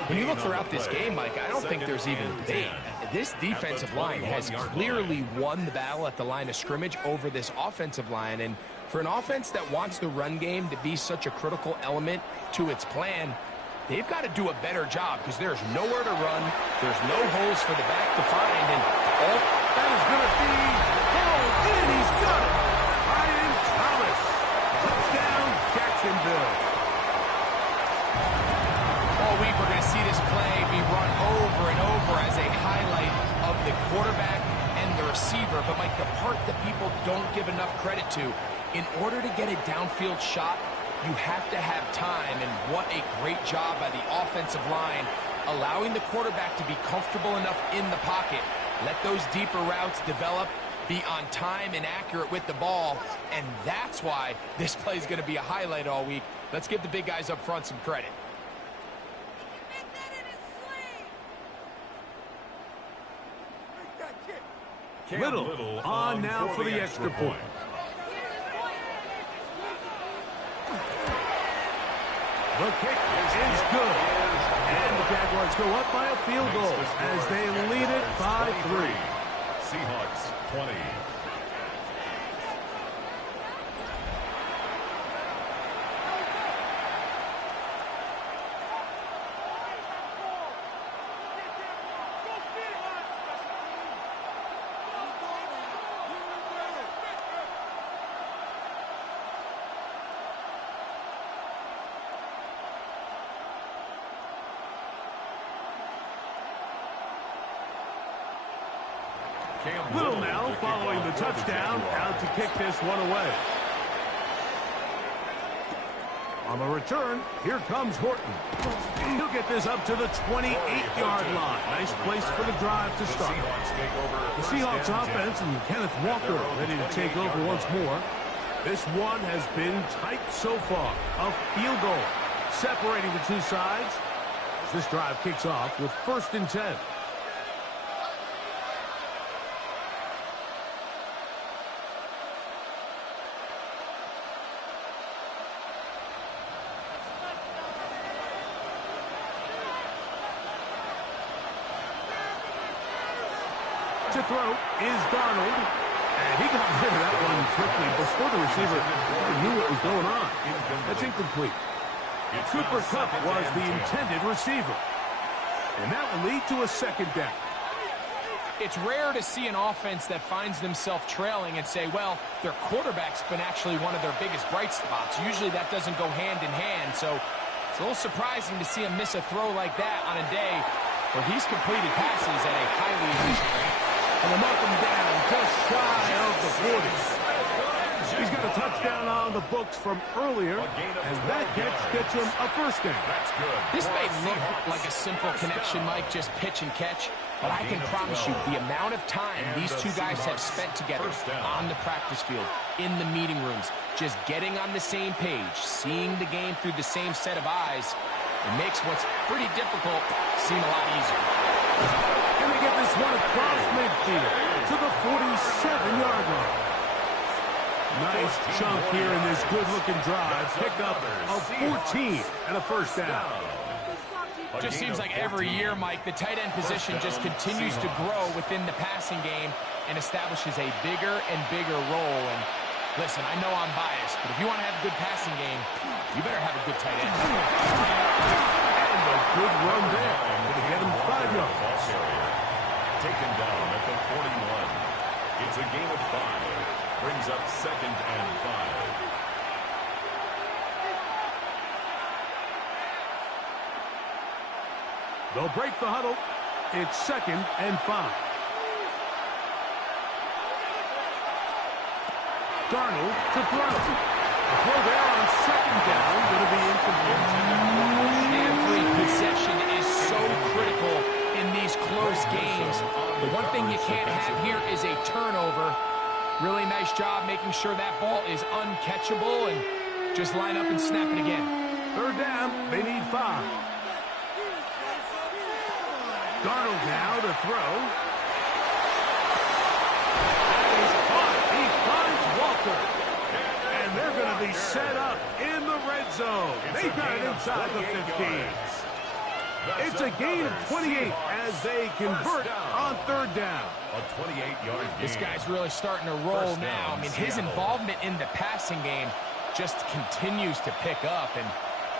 When you look throughout this game, Mike, I don't think there's even debate. This defensive line has clearly won the battle at the line of scrimmage over this offensive line. And for an offense that wants the run game to be such a critical element to its plan, they've got to do a better job because there's nowhere to run. There's no holes for the back to find. And all That is going to be hauled in. He's got it. Ryan Thomas. Touchdown, Jacksonville. All week we're going to see this play be run over and over as a highlight of the quarterback and the receiver. But, Mike, the part that people don't give enough credit to, in order to get a downfield shot, you have to have time, and what a great job by the offensive line, allowing the quarterback to be comfortable enough in the pocket, let those deeper routes develop, be on time and accurate with the ball, and that's why this play is going to be a highlight all week. Let's give the big guys up front some credit. Little on now for the extra point. The kick is good. And the Jaguars go up by a field goal as they lead it by 3. Seahawks 20. Little now following the touchdown, out to kick this one away. On the return, here comes Horton. He'll get this up to the 28-yard line. Nice place for the drive to start. The Seahawks offense and Kenneth Walker ready to take over once more. This one has been tight so far. A field goal separating the two sides as this drive kicks off with 1st and 10. To throw is Darnold, and he got rid of that one quickly before the receiver even knew what was going on. That's incomplete. Cooper Kupp was the intended receiver, and that will lead to a 2nd down. It's rare to see an offense that finds themselves trailing and say, well, their quarterback's been actually one of their biggest bright spots. Usually that doesn't go hand in hand, so it's a little surprising to see him miss a throw like that on a day where he's completed passes at a highly efficient rate. And they'll knock him down just shy of the 40. He's got a touchdown on the books from earlier, and that catch gets him a 1st down. This may look like a simple connection, Mike, just pitch and catch, but I can promise you the amount of time these two guys have spent together on the practice field, in the meeting rooms, just getting on the same page, seeing the game through the same set of eyes, it makes what's pretty difficult seem a lot easier. And they get this one across midfield to the 47-yard line. Nice chunk here in this good-looking drive. Pick up of 14 and a 1st down. Just seems like every year, Mike, the tight end position just continues to grow within the passing game and establishes a bigger and bigger role. And listen, I know I'm biased, but if you want to have a good passing game, you better have a good tight end. And the good run there. Going to get him 5 yards. Taken down at the 41. It's a gain of 5. Brings up 2nd and 5. They'll break the huddle. It's 2nd and 5. Darnold to throw. The throw there on 2nd down. Going to be incomplete. Every possession is so critical in these close games. The one thing you can't have here is a turnover. Really nice job making sure that ball is uncatchable, and just line up and snap it again. 3rd down. They need 5. Darnold now to throw. That is caught. He finds Walker. And they're going to be set up in the red zone. They've got it inside the 15. It's a gain of 28 as they convert on 3rd down. A 28-yard gain. This guy's really starting to roll now. I mean, his involvement in the passing game just continues to pick up. And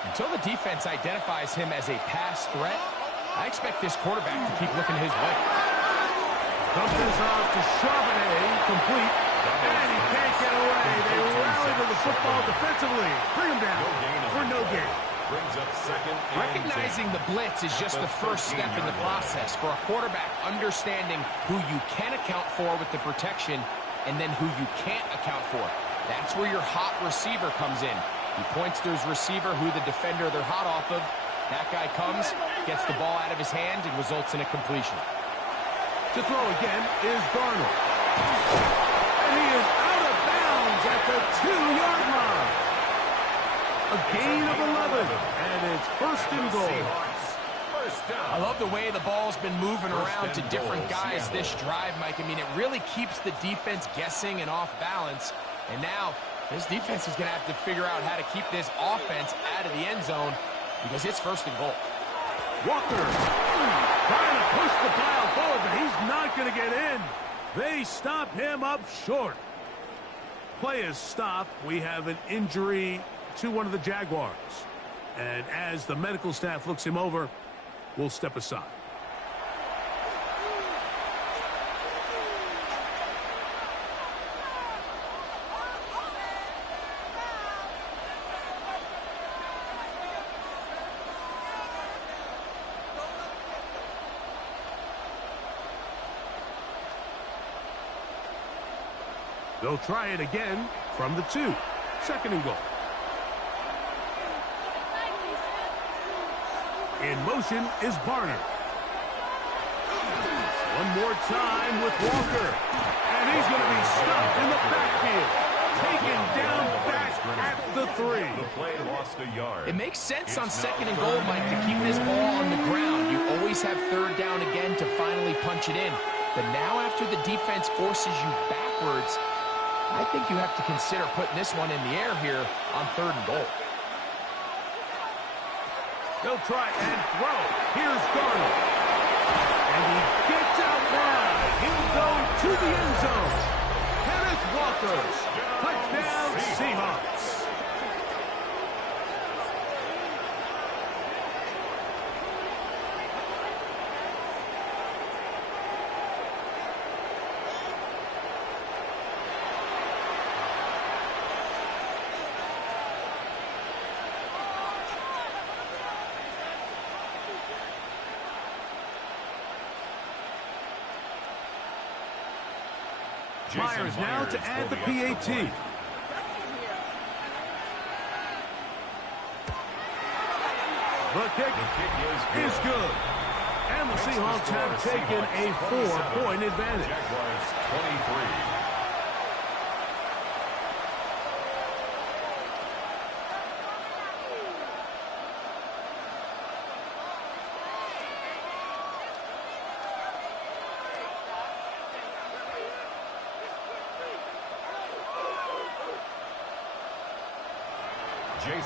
until the defense identifies him as a pass threat, I expect this quarterback to keep looking his way. Dump this off to Charbonnet, complete. And he can't get away. They rally to the football defensively. Bring him down for no gain. Brings up 2nd and Recognizing the blitz is just the first step in the process. For a quarterback, understanding who you can account for with the protection and then who you can't account for. That's where your hot receiver comes in. He points to his receiver who the defender they're hot off of. That guy comes, gets the ball out of his hand, and results in a completion. To throw again is Darnold. And he is out of bounds at the 2-yard line. A gain of 11, and it's 1st and goal. I love the way the ball's been moving around to different guys this drive, Mike. I mean, it really keeps the defense guessing and off balance. And now, this defense is going to have to figure out how to keep this offense out of the end zone because it's 1st and goal. Walker trying to push the pile forward, but he's not going to get in. They stop him up short. Play is stopped. We have an injury to one of the Jaguars. And as the medical staff looks him over, we'll step aside. They'll try it again from the 2. 2nd and goal. In motion is Barner. One more time with Walker. And he's going to be stopped in the backfield. Taken down back at the 3. The play lost a yard. It makes sense on 2nd and goal, Mike, to keep this ball on the ground. You always have 3rd down again to finally punch it in. But now after the defense forces you backwards, I think you have to consider putting this one in the air here on 3rd and goal. They'll try and throw. Here's Darnold. And he gets out wide. He'll go to the end zone. Kenneth Walker. Touchdown, Seahawks. Myers now to add the PAT. The kick is good. And the Seahawks have taken a 4-point advantage. Jaguars 23.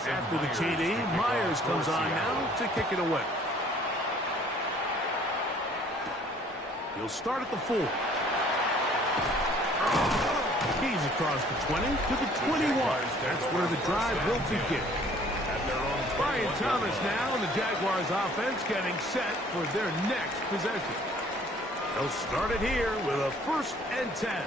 After the TD, Myers comes on now to kick it away. He'll start at the 4. He's across the 20 to the 21. That's where the drive will begin. Brian Thomas now, and the Jaguars offense getting set for their next possession. They'll start it here with a 1st and 10.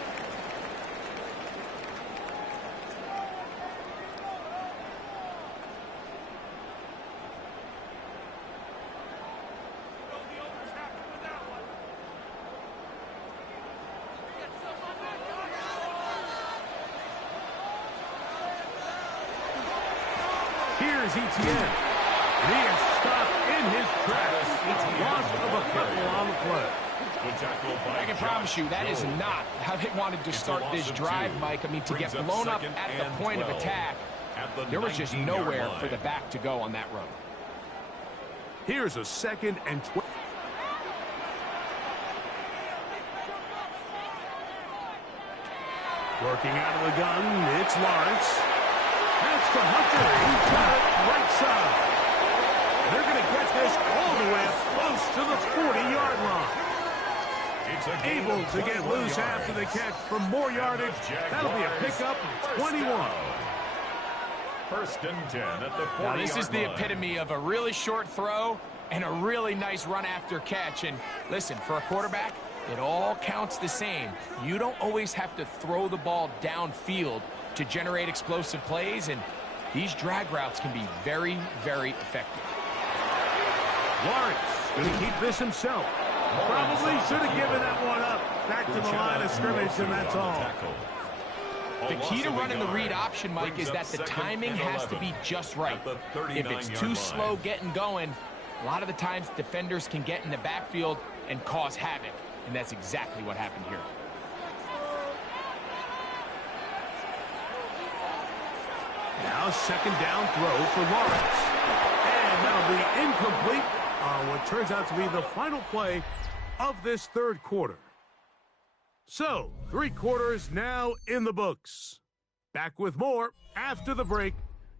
Here's Etienne. And he is stopped in his tracks. Loss of a couple on the play. I can promise you that is not how they wanted to start this drive, Mike. I mean, to get blown up at the point of attack, there was just nowhere for the back to go on that run. Here's a 2nd and 12. Working out of the gun, it's Lawrence. That's to Hunter. He's got it right side. They're going to get this all the way up close to the 40-yard line. Able to get loose after the catch for more yardage. That'll be a pickup of 21. 1st and 10 at the 40-yard line. Now, this is the epitome of a really short throw and a really nice run after catch. And listen, for a quarterback, it all counts the same. You don't always have to throw the ball downfield to generate explosive plays, and these drag routes can be very, very effective. Lawrence going to keep this himself. Probably should have given that one up. Back to the line of scrimmage, and that's all. The key to running the read option, Mike, is that the timing has to be just right. If it's too slow getting going, a lot of the times defenders can get in the backfield and cause havoc, and that's exactly what happened here. Now 2nd down throw for Lawrence. And that'll be incomplete on what turns out to be the final play of this 3rd quarter. So, 3 quarters now in the books. Back with more after the break.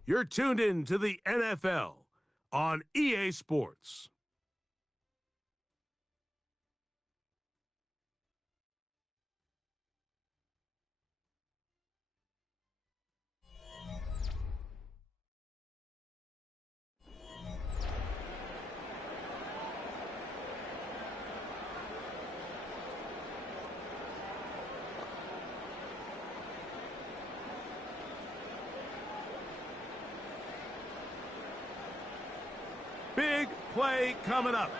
You're tuned in to the NFL on EA Sports. Big play coming up.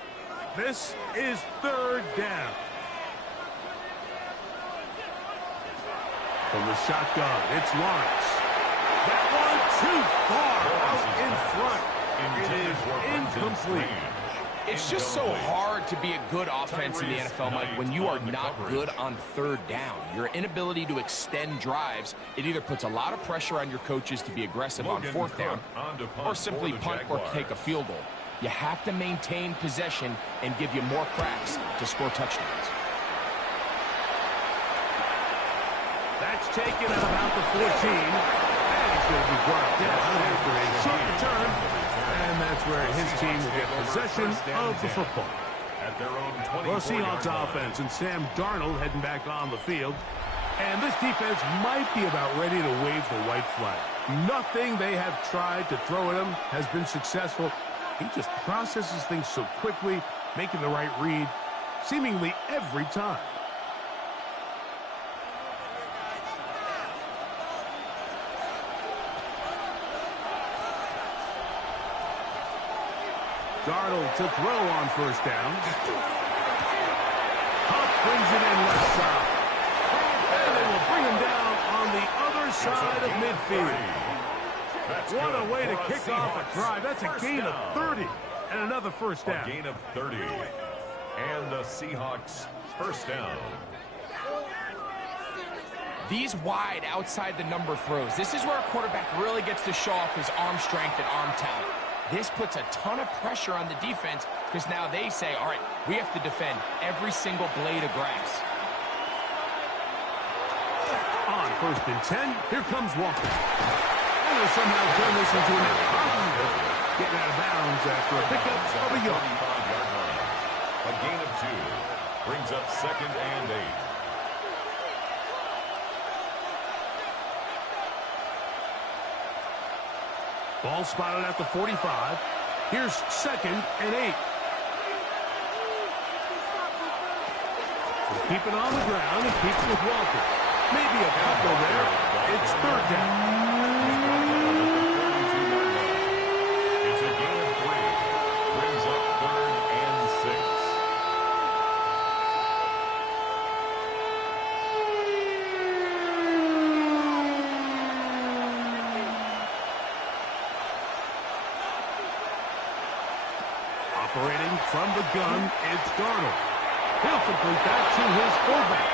This is 3rd down. From the shotgun, it's Lawrence. That one too far out in front. It is incomplete. It's just so hard to be a good offense in the NFL, Mike, when you are not good on 3rd down. Your inability to extend drives, it either puts a lot of pressure on your coaches to be aggressive on 4th down or simply punt or take a field goal. You have to maintain possession and give you more cracks to score touchdowns. That's taken at about the 14. And he's going to be brought down after a short return. And that's where his team will get possession of the football. At their own 24-yard Well, Seahawks offense and Sam Darnold heading back on the field. And this defense might be about ready to wave the white flag. Nothing they have tried to throw at him has been successful. He just processes things so quickly, making the right read seemingly every time. Darnold to throw on 1st down. Huff brings it in left side. And they will bring him down on the other side of midfield. What a way to kick off a drive. That's a gain of 30 and another 1st down. A gain of 30. And the Seahawks 1st down. These wide outside the number throws, this is where a quarterback really gets to show off his arm strength and arm talent. This puts a ton of pressure on the defense because now they say, all right, we have to defend every single blade of grass. On 1st and 10, here comes Walker. And they'll somehow turn this into an impossible. Getting out of bounds after a pickup of a yard. A gain of 2 brings up 2nd and 8. Ball spotted at the 45. Here's 2nd and 8. We'll keep it on the ground and keep it with Walker. Maybe a couple there. It's 3rd down. It's a gain of 3. Brings up 3rd and 6. Operating from the gun, it's Darnold. He'll complete that to his fullback.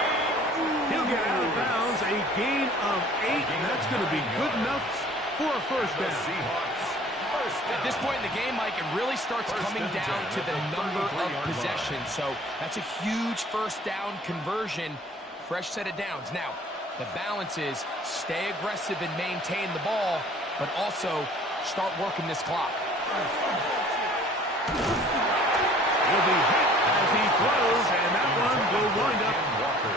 He'll get out of bounds, a gain of 8, and that's going to be good enough for a 1st down. At this point in the game, Mike, it really starts coming down to the number of possessions. So that's a huge 1st down conversion. Fresh set of downs. Now, the balance is stay aggressive and maintain the ball, but also start working this clock. Will be hit as he throws, and that one will wind up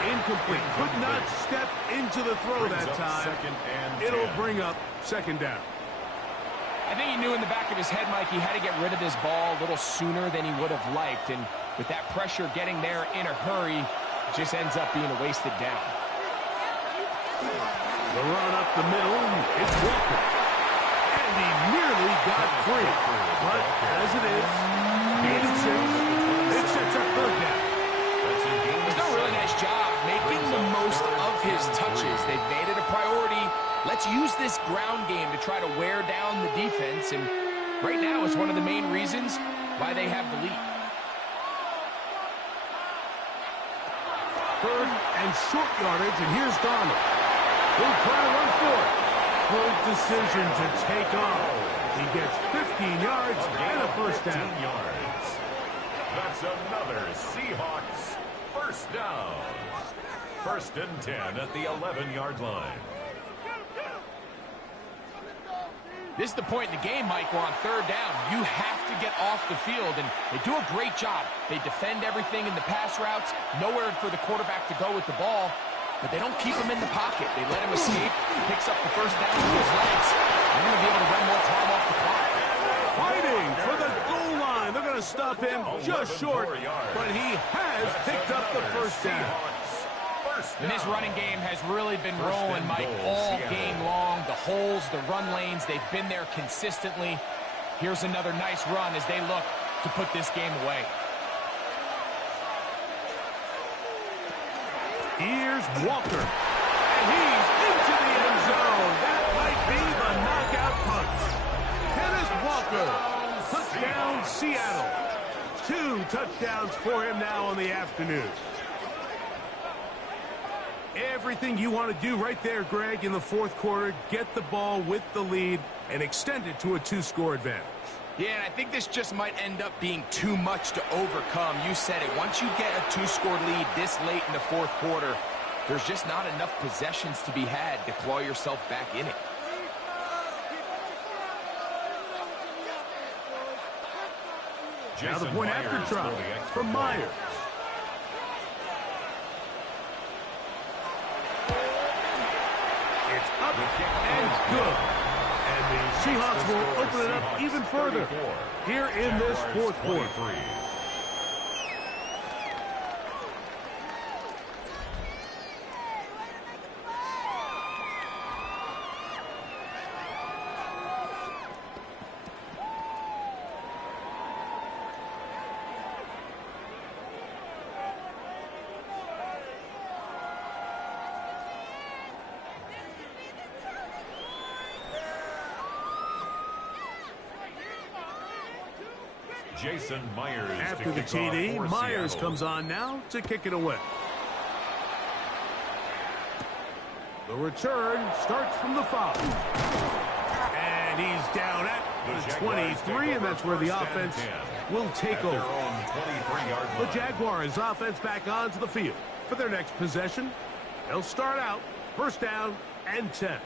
incomplete. Could not step into the throw that time. It'll bring up 2nd down. I think he knew in the back of his head, Mike, he had to get rid of this ball a little sooner than he would have liked. And with that pressure getting there in a hurry, it just ends up being a wasted down. The run up the middle, it's Walker. And he nearly got free. But as it is, gain of 6, it sets up 3rd down. He's done a really nice job making the most of his touches. They've made it a priority. Let's use this ground game to try to wear down the defense. And right now, it's one of the main reasons why they have the lead. 3rd and short yardage, and here's Darnold. He'll try to run for it. Good decision to take off. He gets 15 yards and a 1st down. That's another Seahawks 1st down. 1st and 10 at the 11-yard line. This is the point in the game, Mike, where on 3rd down, you have to get off the field, and they do a great job. They defend everything in the pass routes, nowhere for the quarterback to go with the ball, but they don't keep him in the pocket. They let him escape, picks up the 1st down with his legs. They're going to be able to run more time off the clock. Fighting for the goal line. They're going to stop him just short, but he has picked up the 1st down. And this running game has really been rolling, Mike, all game long. The holes, the run lanes, they've been there consistently. Here's another nice run as they look to put this game away. Here's Walker. And he's into the end zone. That might be the knockout punch. Dennis Walker. Touchdown, Seattle. 2 touchdowns for him now on the afternoon. Everything you want to do right there, Greg, in the 4th quarter. Get the ball with the lead and extend it to a 2-score advantage. Yeah, and I think this just might end up being too much to overcome. You said it. Once you get a 2-score lead this late in the 4th quarter, there's just not enough possessions to be had to claw yourself back in it. Now the point after try from Myers. It's up and good. And the Seahawks will open it up even further here in this 4th quarter. Jason Myers. After the TD, Myers comes on now to kick it away. The return starts from the 5. And he's down at the 23, and that's where the offense will take over. The Jaguars offense back onto the field for their next possession. They'll start out 1st down and 10.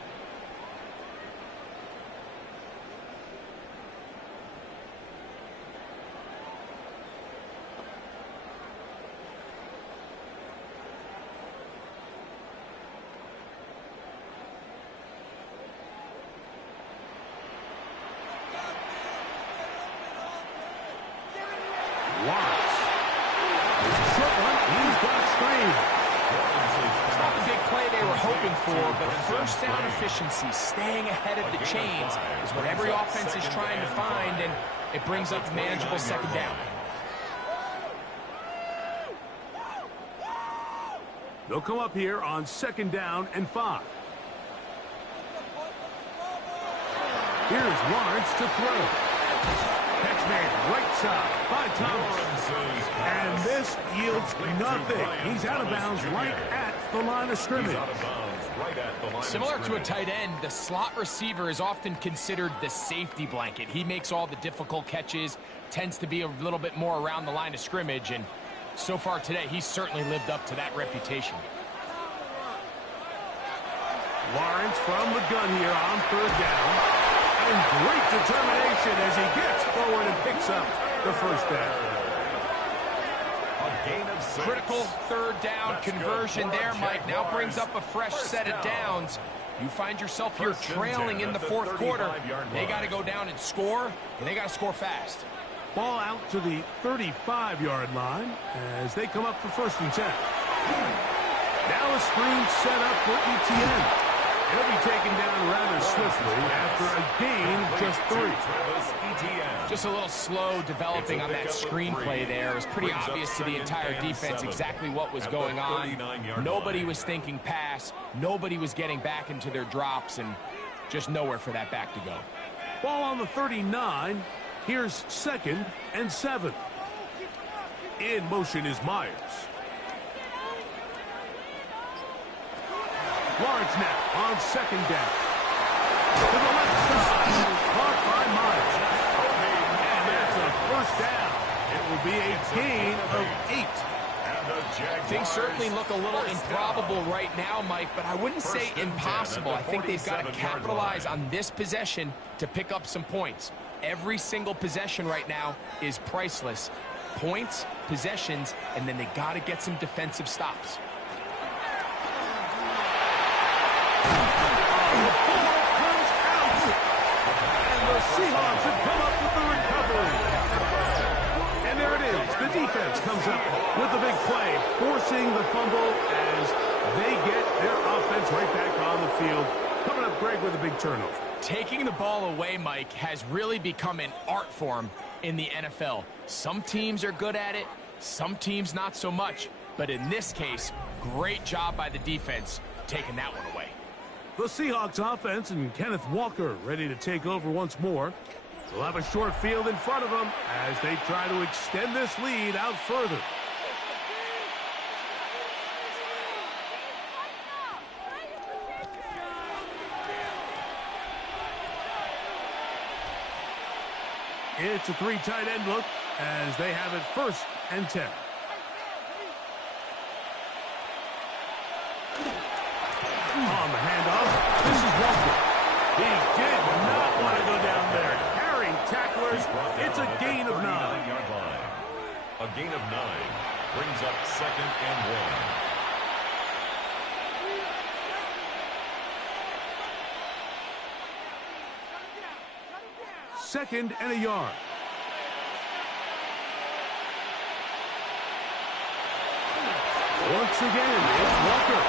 Lawrence. Short one. He's got a screen. It's not the big play they were hoping for, but first down efficiency, staying ahead of the chains, is what every offense is trying to find, and it brings up a manageable second down. They'll come up here on 2nd down and 5. Here's Lawrence to throw. Catch made right side by Thomas. And this yields nothing. He's out of bounds right at the line of scrimmage. Similar to a tight end, the slot receiver is often considered the safety blanket. He makes all the difficult catches, tends to be a little bit more around the line of scrimmage, and so far today, he's certainly lived up to that reputation. Lawrence from the gun here on 3rd down. And great determination as he gets forward and picks up the first down. A gain of 6. Critical 3rd down Let's conversion go for there, the Mike. Now Jaguars. brings up a fresh set of downs. You find yourself here trailing in the 4th quarter. They got to go down and score, and they got to score fast. Ball out to the 35-yard line as they come up for 1st and 10. Now a screen set up for ETN. He'll be taken down rather swiftly after a gain of just 3. Just a little slow developing on that screenplay there. It was pretty obvious to the entire defense exactly what was going on. Nobody was thinking pass. Nobody was getting back into their drops, and just nowhere for that back to go. Ball on the 39. Here's 2nd and 7. In motion is Myers. Lawrence now on 2nd down. To the left side. Caught by Myers. And that's a first down. It will be a gain of 8. Things certainly look a little improbable right now, Mike, but I wouldn't say impossible. I think they've got to capitalize on this possession to pick up some points. Every single possession right now is priceless. Points, possessions, and then they got to get some defensive stops. The ball comes out. And the Seahawks have come up with the recovery. And there it is. The defense comes up with the big play, forcing the fumble as they get their offense right back on the field. Coming up, Greg, with a big turnover. Taking the ball away, Mike, has really become an art form in the NFL. Some teams are good at it, some teams not so much. But in this case, great job by the defense taking that one away. The Seahawks offense and Kenneth Walker ready to take over once more. They'll have a short field in front of them as they try to extend this lead out further. It's a 3 tight end look as they have it 1st and 10. On the handoff, this is Walker. He did not want to go down there. Carrying tacklers, it's a gain of 9. A gain of 9 brings up 2nd and 1. 2nd and a yard. Once again, it's Walker.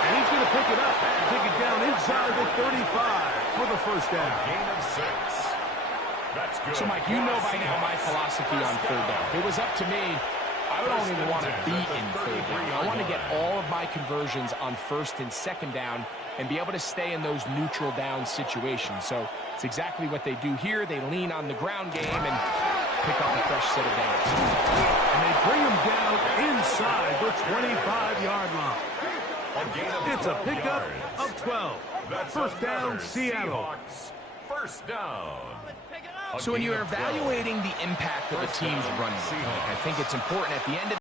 And he's going to pick it up and take it down inside the 35 for the first down. Gain of 6. That's good. So, Mike, you know by now my philosophy on 3rd down. If it was up to me, I would only want to be in 3rd down. I want to get all of my conversions on 1st and 2nd down and be able to stay in those neutral down situations. So it's exactly what they do here. They lean on the ground game and pick up a fresh set of downs. And they bring him down inside the 25-yard line. It's a pickup of 12. First down, Seattle. First down. So when you're evaluating the impact of a team's run game, I think it's important at the end of